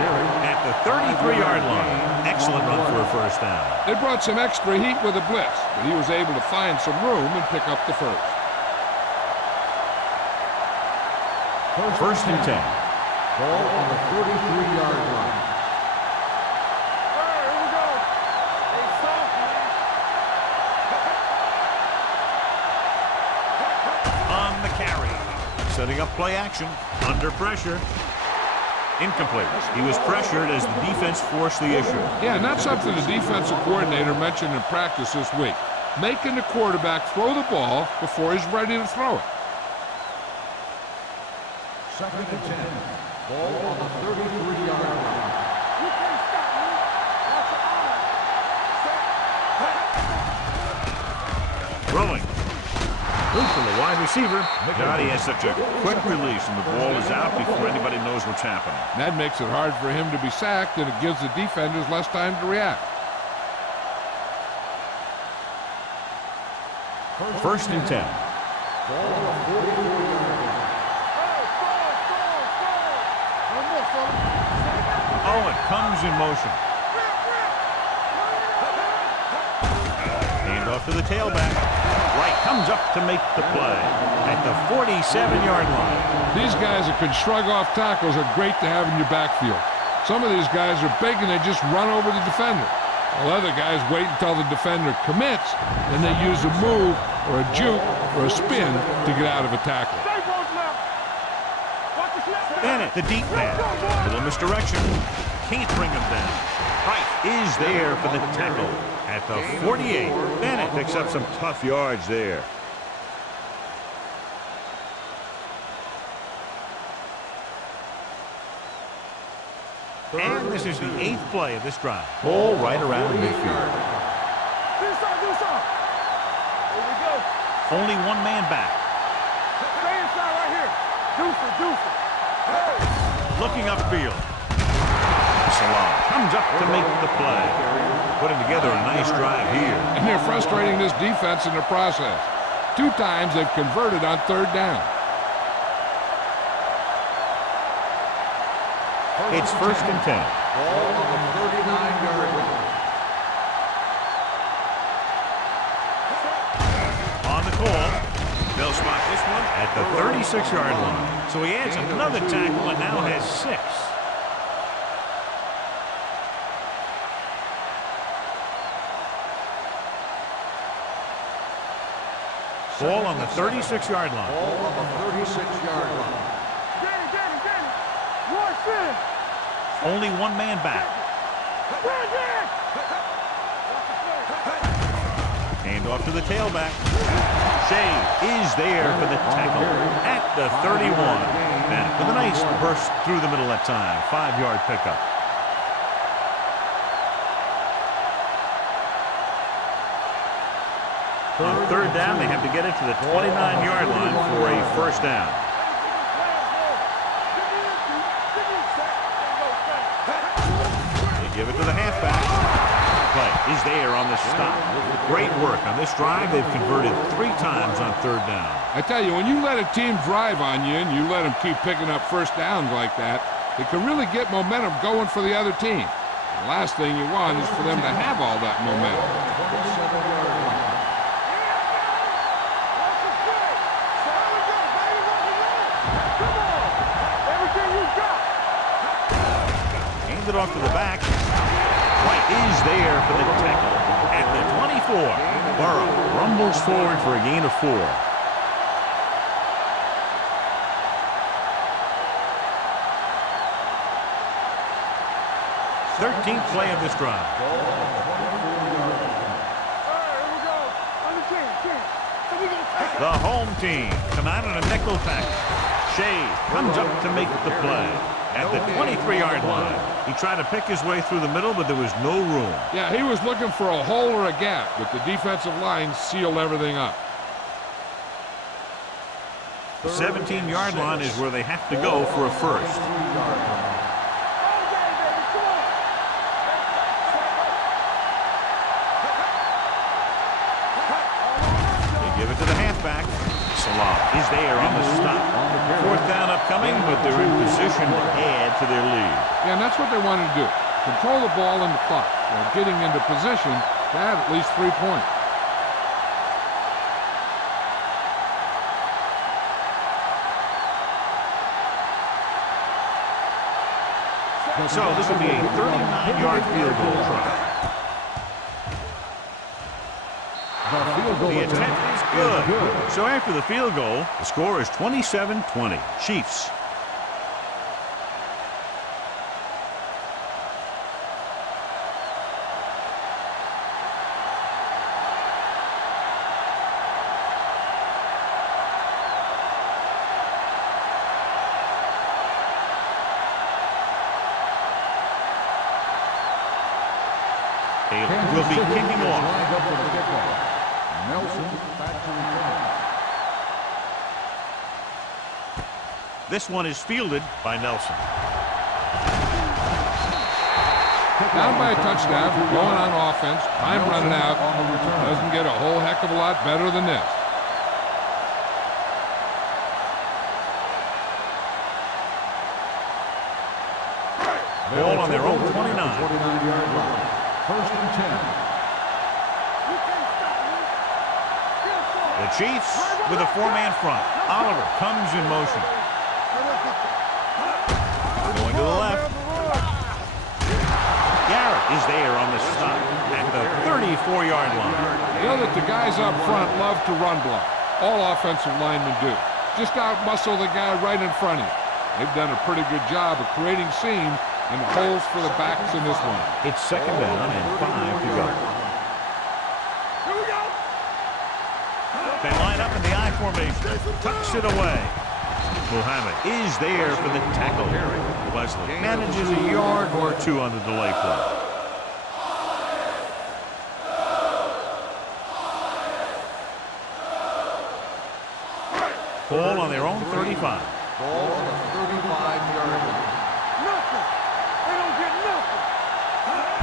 at the 33-yard line. Excellent run for a first down. They brought some extra heat with a blitz, but he was able to find some room and pick up the first. First and 10. Ball on the 33-yard line. Here we go. Hey, soft, man. On the carry. Setting up play action. Under pressure. Incomplete. He was pressured as the defense forced the issue. Yeah, and that's something the defensive coordinator mentioned in practice this week. Making the quarterback throw the ball before he's ready to throw it. Second and 10. Ball on the 33-yard line. You can't stop me. That's Throwing. Good for the wide receiver. God, he has such a quick release, and the ball is out before anybody knows what's happening. That makes it hard for him to be sacked, and it gives the defenders less time to react. First and 10. Ball on the 43-yard line. Oh, it comes in motion. Hand off to the tailback. Wright comes up to make the play at the 47-yard line. These guys that can shrug off tackles are great to have in your backfield. Some of these guys are big and they just run over the defender. While other guys wait until the defender commits, and they use a move or a juke or a spin to get out of a tackle. Bennett, the deep man. Little misdirection. Can't bring him down. Wright is there for the tackle at the 48. Bennett picks up some tough yards there. And this is the 8th play of this drive. Ball right around midfield. Do something. Here we go. Only one man back. Stay inside right here. Deuce it. Looking upfield. Salah comes up to make the play. Putting together a nice drive here. And they're frustrating this defense in the process. 2 times they've converted on 3rd down. It's first and 10. Ball on the 39-yard line. On the call. They'll spot this one at the 36-yard line. So he adds another tackle and now has 6. Ball on the 36-yard line. Ball on the 36-yard line. Danny. Watch this. Only one man back. Hand off to the tailback. Shea is there for the tackle at the 31. Bennett with a nice burst through the middle that time. 5-yard pickup. On 3rd down, they have to get it to the 29-yard line for a first down. They give it to the halfback. Play is there on the stop. Great work on this drive. They've converted 3 times on 3rd down. I tell you, when you let a team drive on you and you let them keep picking up first downs like that, it can really get momentum going for the other team. The last thing you want is for them to have all that momentum. 27-yard line. Hands it off to the back. White is there for the tackle at the 24. Burrow rumbles forward for a gain of 4. 13th play of this drive. All right, here we go. On the 10. So we gonna take it. The home team come out in a nickel package. Shea comes up to make the play. At the 23-yard line, he tried to pick his way through the middle, but there was no room. Yeah, he was looking for a hole or a gap, but the defensive line sealed everything up. The 17-yard line is where they have to go for a first. They give it to the halfback. Salah is there on the stop. 4th down upcoming, but they're in position to add to their lead. Yeah, and that's what they wanted to do. Control the ball and the clock while getting into position to add at least 3 points. So this will be a 39-yard field goal try. The attempt is good. So after the field goal, the score is 27-20. Chiefs. Taylor will be kicking off. Nelson back to return. This one is fielded by Nelson. Down by a touchdown, going on offense, time running out. Doesn't get a whole heck of a lot better than this. Ball on their own 29. 49-yard line. 1st and 10. The Chiefs with a 4-man front. Oliver comes in motion. Going to the left. Garrett is there on the stop at the 34-yard line. You know that the guys up front love to run block. All offensive linemen do. Just out-muscle the guy right in front of you. They've done a pretty good job of creating seams and holes for the backs in this one. It's 2nd down and 5 to go. Here we go. They line up in the I formation. Tucks it away. Muhammad is there for the tackle. Wesley manages a yard or 2 on the delay play. Ball on their own 35. Ball on the 35-yard line. Nothing. They don't get nothing.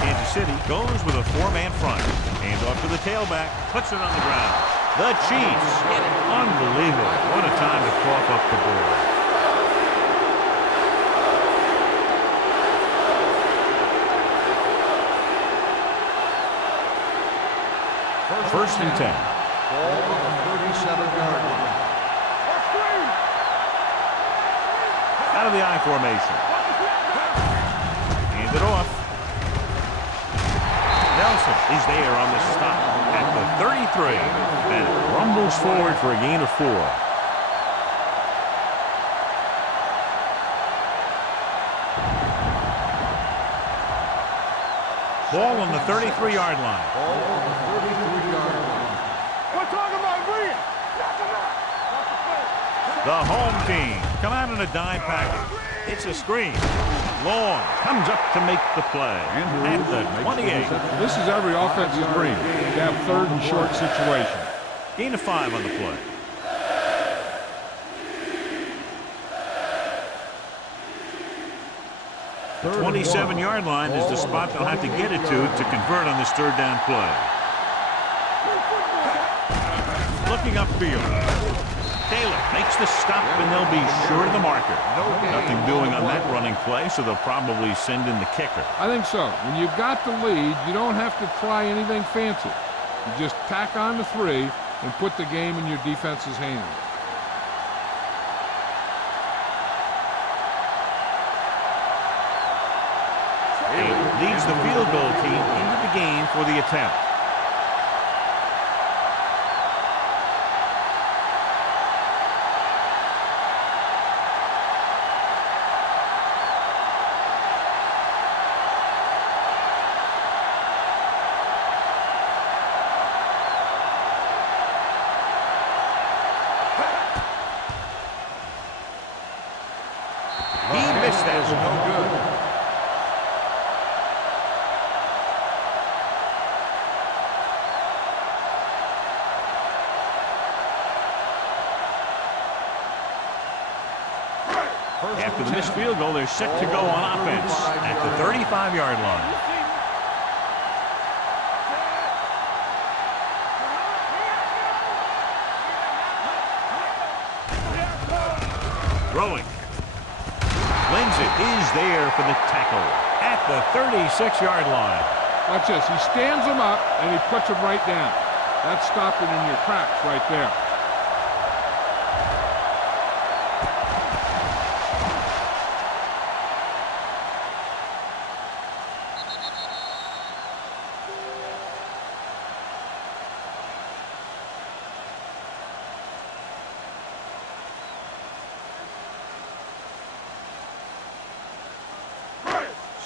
Kansas City goes with a 4-man front. Hands off to the tailback. Puts it on the ground. The Chiefs get it. Unbelievable. What a time to cough up the ball. First and 10. Ball on the 37-yard line. Out of the I formation. Hand it off. Nelson is there on the stop at the 33. And rumbles forward for a gain of 4. Ball on the 33-yard line. Ball on the 33-yard line. We're talking about Green. Knock him out. The home team come out in a dime package. It's a screen. Long comes up to make the play at the 28. This is every offensive dream. You have 3rd and short situation. Gain of 5 on the play. The 27-yard line is the spot they'll have to get it to convert on this 3rd down play. Looking upfield. Taylor makes the stop, and they'll be short of the marker. Nothing doing on that running play, so they'll probably send in the kicker. I think so. When you've got the lead, you don't have to try anything fancy. You just tack on the 3 and put the game in your defense's hands. Taylor leads the field goal team into the game for the attempt. that is one. no good. After the missed field goal, they're set to go on offense at the 35-yard line. Throwing. Lindsay is there for the tackle at the 36-yard line. Watch this. He stands him up, and he puts him right down. That's stopping in your tracks right there.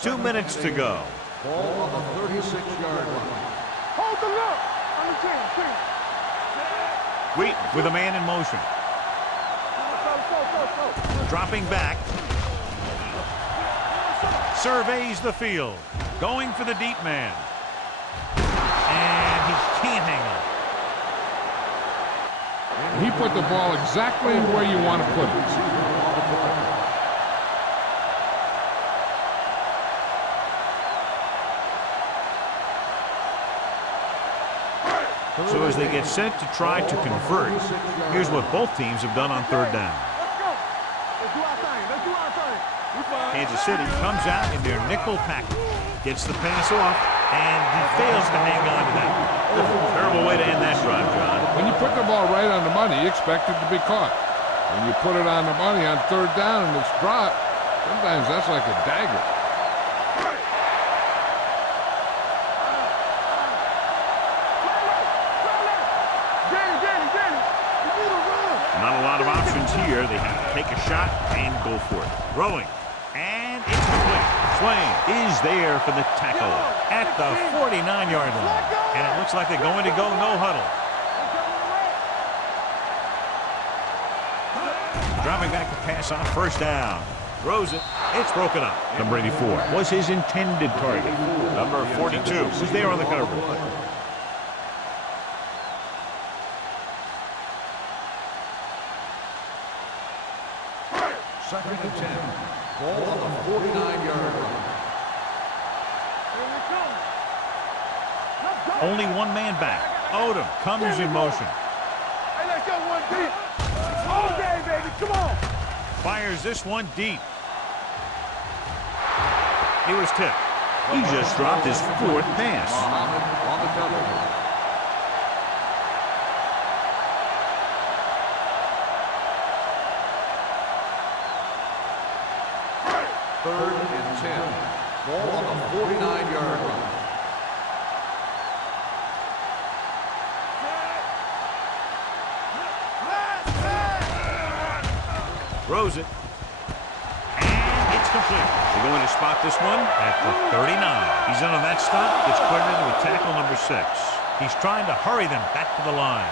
Two minutes to go. Ball on the 36-yard line. Hold the look. On the 10. Wheaton with a man in motion. Go. Dropping back. Surveys the field. Going for the deep man. And he can't hang on. He put the ball exactly where you want to put it. So as they get set to try to convert, here's what both teams have done on third down. Let's do our thing. Kansas City comes out in their nickel package, gets the pass off, and he fails to hang on to that. Terrible way to end that drive, John. When you put the ball right on the money, you expect it to be caught. When you put it on the money on third down and it's dropped, sometimes that's like a dagger. Not a lot of options here. They have to take a shot and go for it. Throwing. And it's complete. Swain is there for the tackle at the 49-yard line. And it looks like they're going to go no huddle. Dropping back to pass on first down. Throws it. It's broken up. Number 84 was his intended target. Number 42 was there on the coverage. Second and 10. Ball on the 49-yard line. Only one man back. Odom comes in motion. Hey, let's go one deep. All day, baby. Come on. Fires this one deep. He was tipped. He just dropped his fourth pass. Muhammad on the cover. Third and 10. Ball on the 49-yard line. Throws it. And it's complete. They're going to spot this one at the 39. He's in on that stop. Gets credited with tackle number 6. He's trying to hurry them back to the line.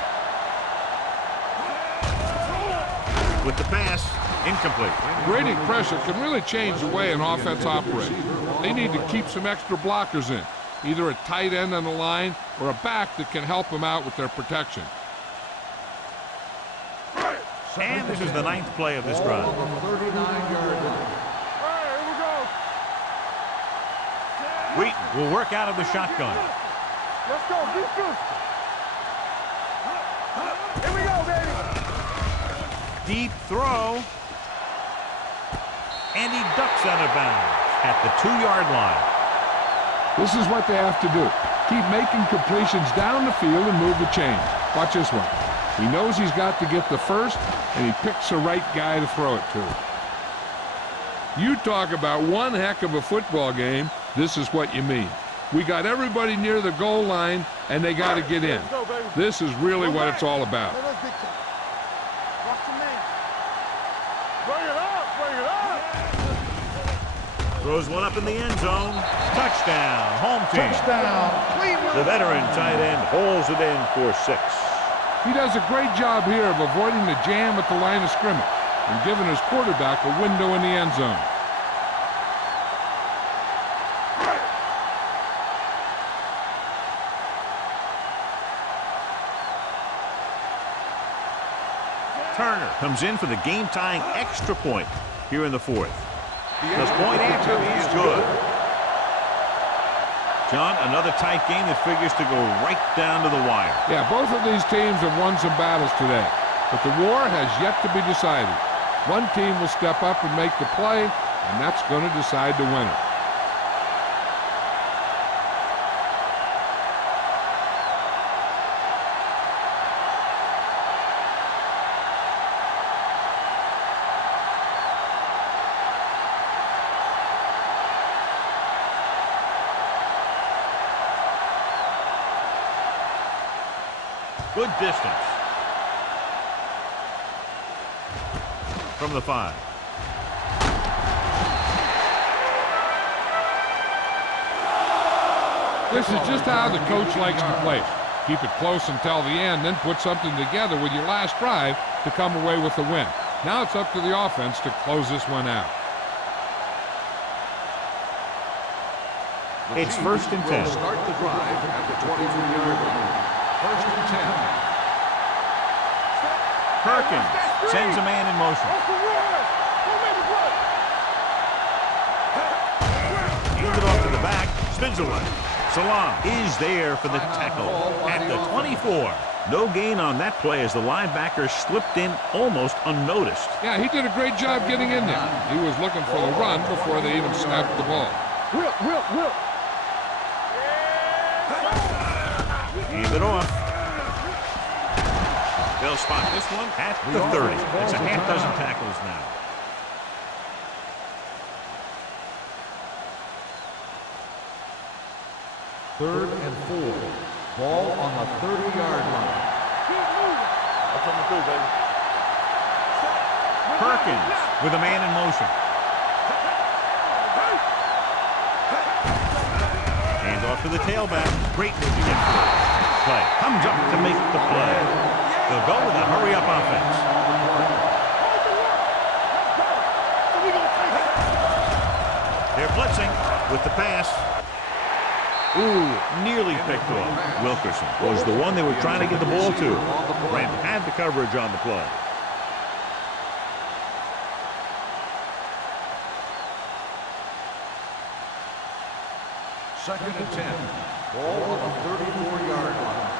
With the pass, incomplete. Grading pressure can really change the way an offense operates. They need to keep some extra blockers in, either a tight end on the line or a back that can help them out with their protection. And this is the 9th play of this drive. Ball on the 39-yard line. All right, here we go. Wheaton will work out of the shotgun. Let's go. Keep good. Here we go, baby. Deep throw. And he ducks out of bounds at the 2-yard line. This is what they have to do. Keep making completions down the field and move the chains. Watch this one. He knows he's got to get the first, and he picks the right guy to throw it to. You talk about one heck of a football game, this is what you mean. We got everybody near the goal line, and they got to get in. This is really what it's all about. Let us dictate. Watch the man. Bring it up. Bring it up. Throws one up in the end zone. Touchdown, home team. Touchdown, Cleveland. The veteran tight end holds it in for 6. He does a great job here of avoiding the jam at the line of scrimmage and giving his quarterback a window in the end zone. Turner comes in for the game-tying extra point here in the fourth. The point answer is good. John, another tight game that figures to go right down to the wire. Yeah, both of these teams have won some battles today, but the war has yet to be decided. One team will step up and make the play, and that's going to decide the winner. Good distance. From the 5. This is just how the coach likes to play. Keep it close until the end, then put something together with your last drive to come away with the win. Now it's up to the offense to close this one out. It's first and 10. Start the drive at the 22-yard line. First and 10. Perkins sends a man in motion. Hands it off to the back. Spins away. Salam is there for the tackle at the 24. No gain on that play as the linebacker slipped in almost unnoticed. Yeah, he did a great job getting in there. He was looking for the run before they even snapped the ball. Whip. Hand it off. They'll spot this one at the 30. It's a half dozen tackles now. Third and 4. Ball on the 30-yard line. That's what I'm gonna do, baby. Perkins with a man in motion. Hands off to the tailback. Great moving in play. Comes up to make the play. They'll go with a hurry-up offense. They're blitzing with the pass. Ooh, nearly picked off. Wilkerson was the one they were trying to get the ball to. Brent had the coverage on the play. Second and 10. Ball on the 34-yard line.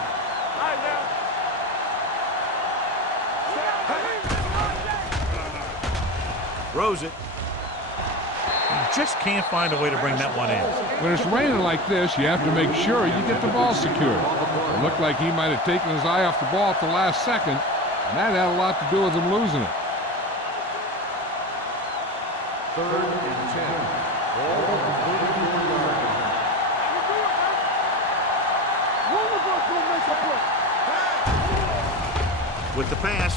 Throws it. Just can't find a way to bring that one in. When it's raining like this, you have to make sure you get the ball secured. It looked like he might have taken his eye off the ball at the last second, and that had a lot to do with him losing it. Third and 10. Ball on the 34-yard line. With the pass.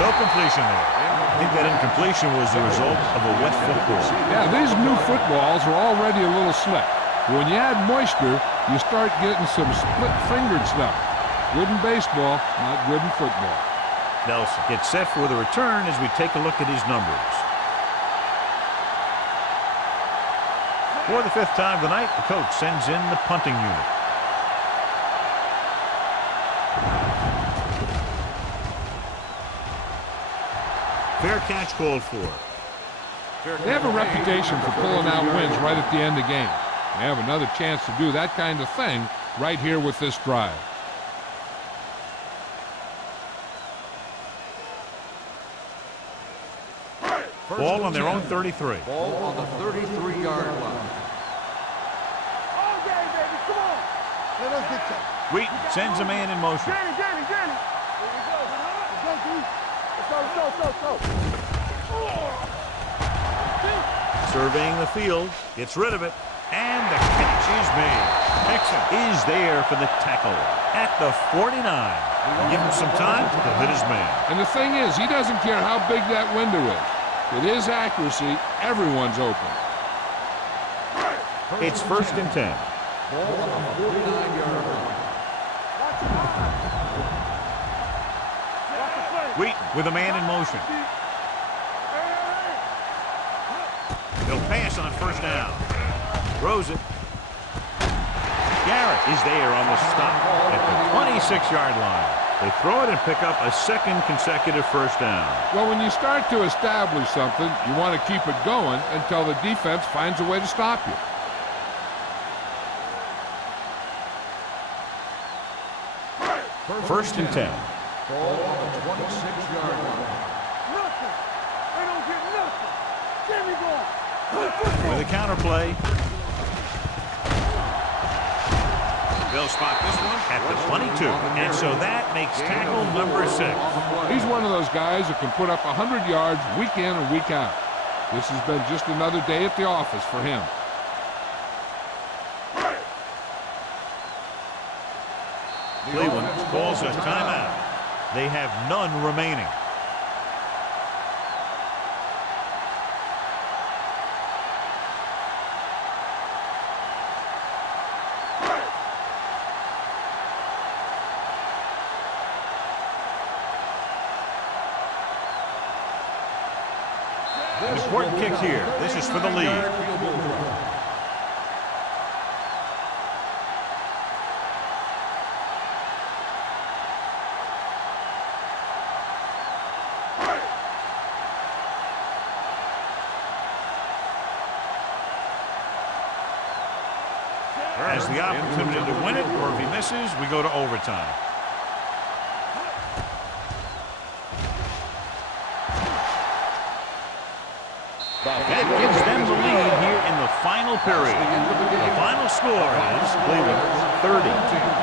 No completion there. I think that incompletion was the result of a wet football. Yeah, these new footballs are already a little slick. When you add moisture, you start getting some split-fingered stuff. Good in baseball, not good in football. Nelson gets set for the return as we take a look at his numbers. For the 5th time tonight, the coach sends in the punting unit. Fair catch called for. They have a reputation for pulling out wins right at the end of games. They have another chance to do that kind of thing right here with this drive. Ball on their own 33. Ball on the 33-yard line. All game, baby. Come on. Let us get that. Wheaton sends a man in motion. Danny. Here we go. Let's go. Surveying the field, gets rid of it, and the catch is made. Hickson is there for the tackle at the 49. Give him some time to hit his man. And the thing is, he doesn't care how big that window is. With his accuracy, everyone's open. It's first and 10. Ball on the 49-yard line. Wheaton with a man in motion. He'll pass on first down. Throws it. Garrett is there on the stop at the 26-yard line. They throw it and pick up a second consecutive first down. Well, when you start to establish something, you want to keep it going until the defense finds a way to stop you. First and 10. Ball on the 26-yard line. Nothing. They don't get nothing. Give me ball. With a counter play. They'll spot this one at the 22. And so that makes tackle number 6. He's one of those guys who can put up 100 yards week in and week out. This has been just another day at the office for him. Cleveland calls a timeout. They have none remaining. An important kick here. This is for the lead. Has the opportunity to win it, or if he misses, we go to overtime. That gives them the lead here in the final period. The final score is Cleveland 30,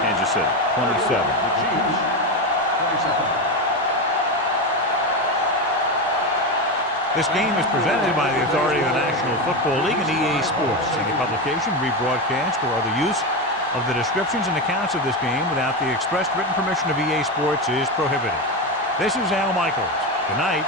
Kansas City 27. This game is presented by the authority of the National Football League and EA Sports. Any publication, rebroadcast, or other use of the descriptions and accounts of this game without the expressed written permission of EA Sports is prohibited. This is Al Michaels. Good night.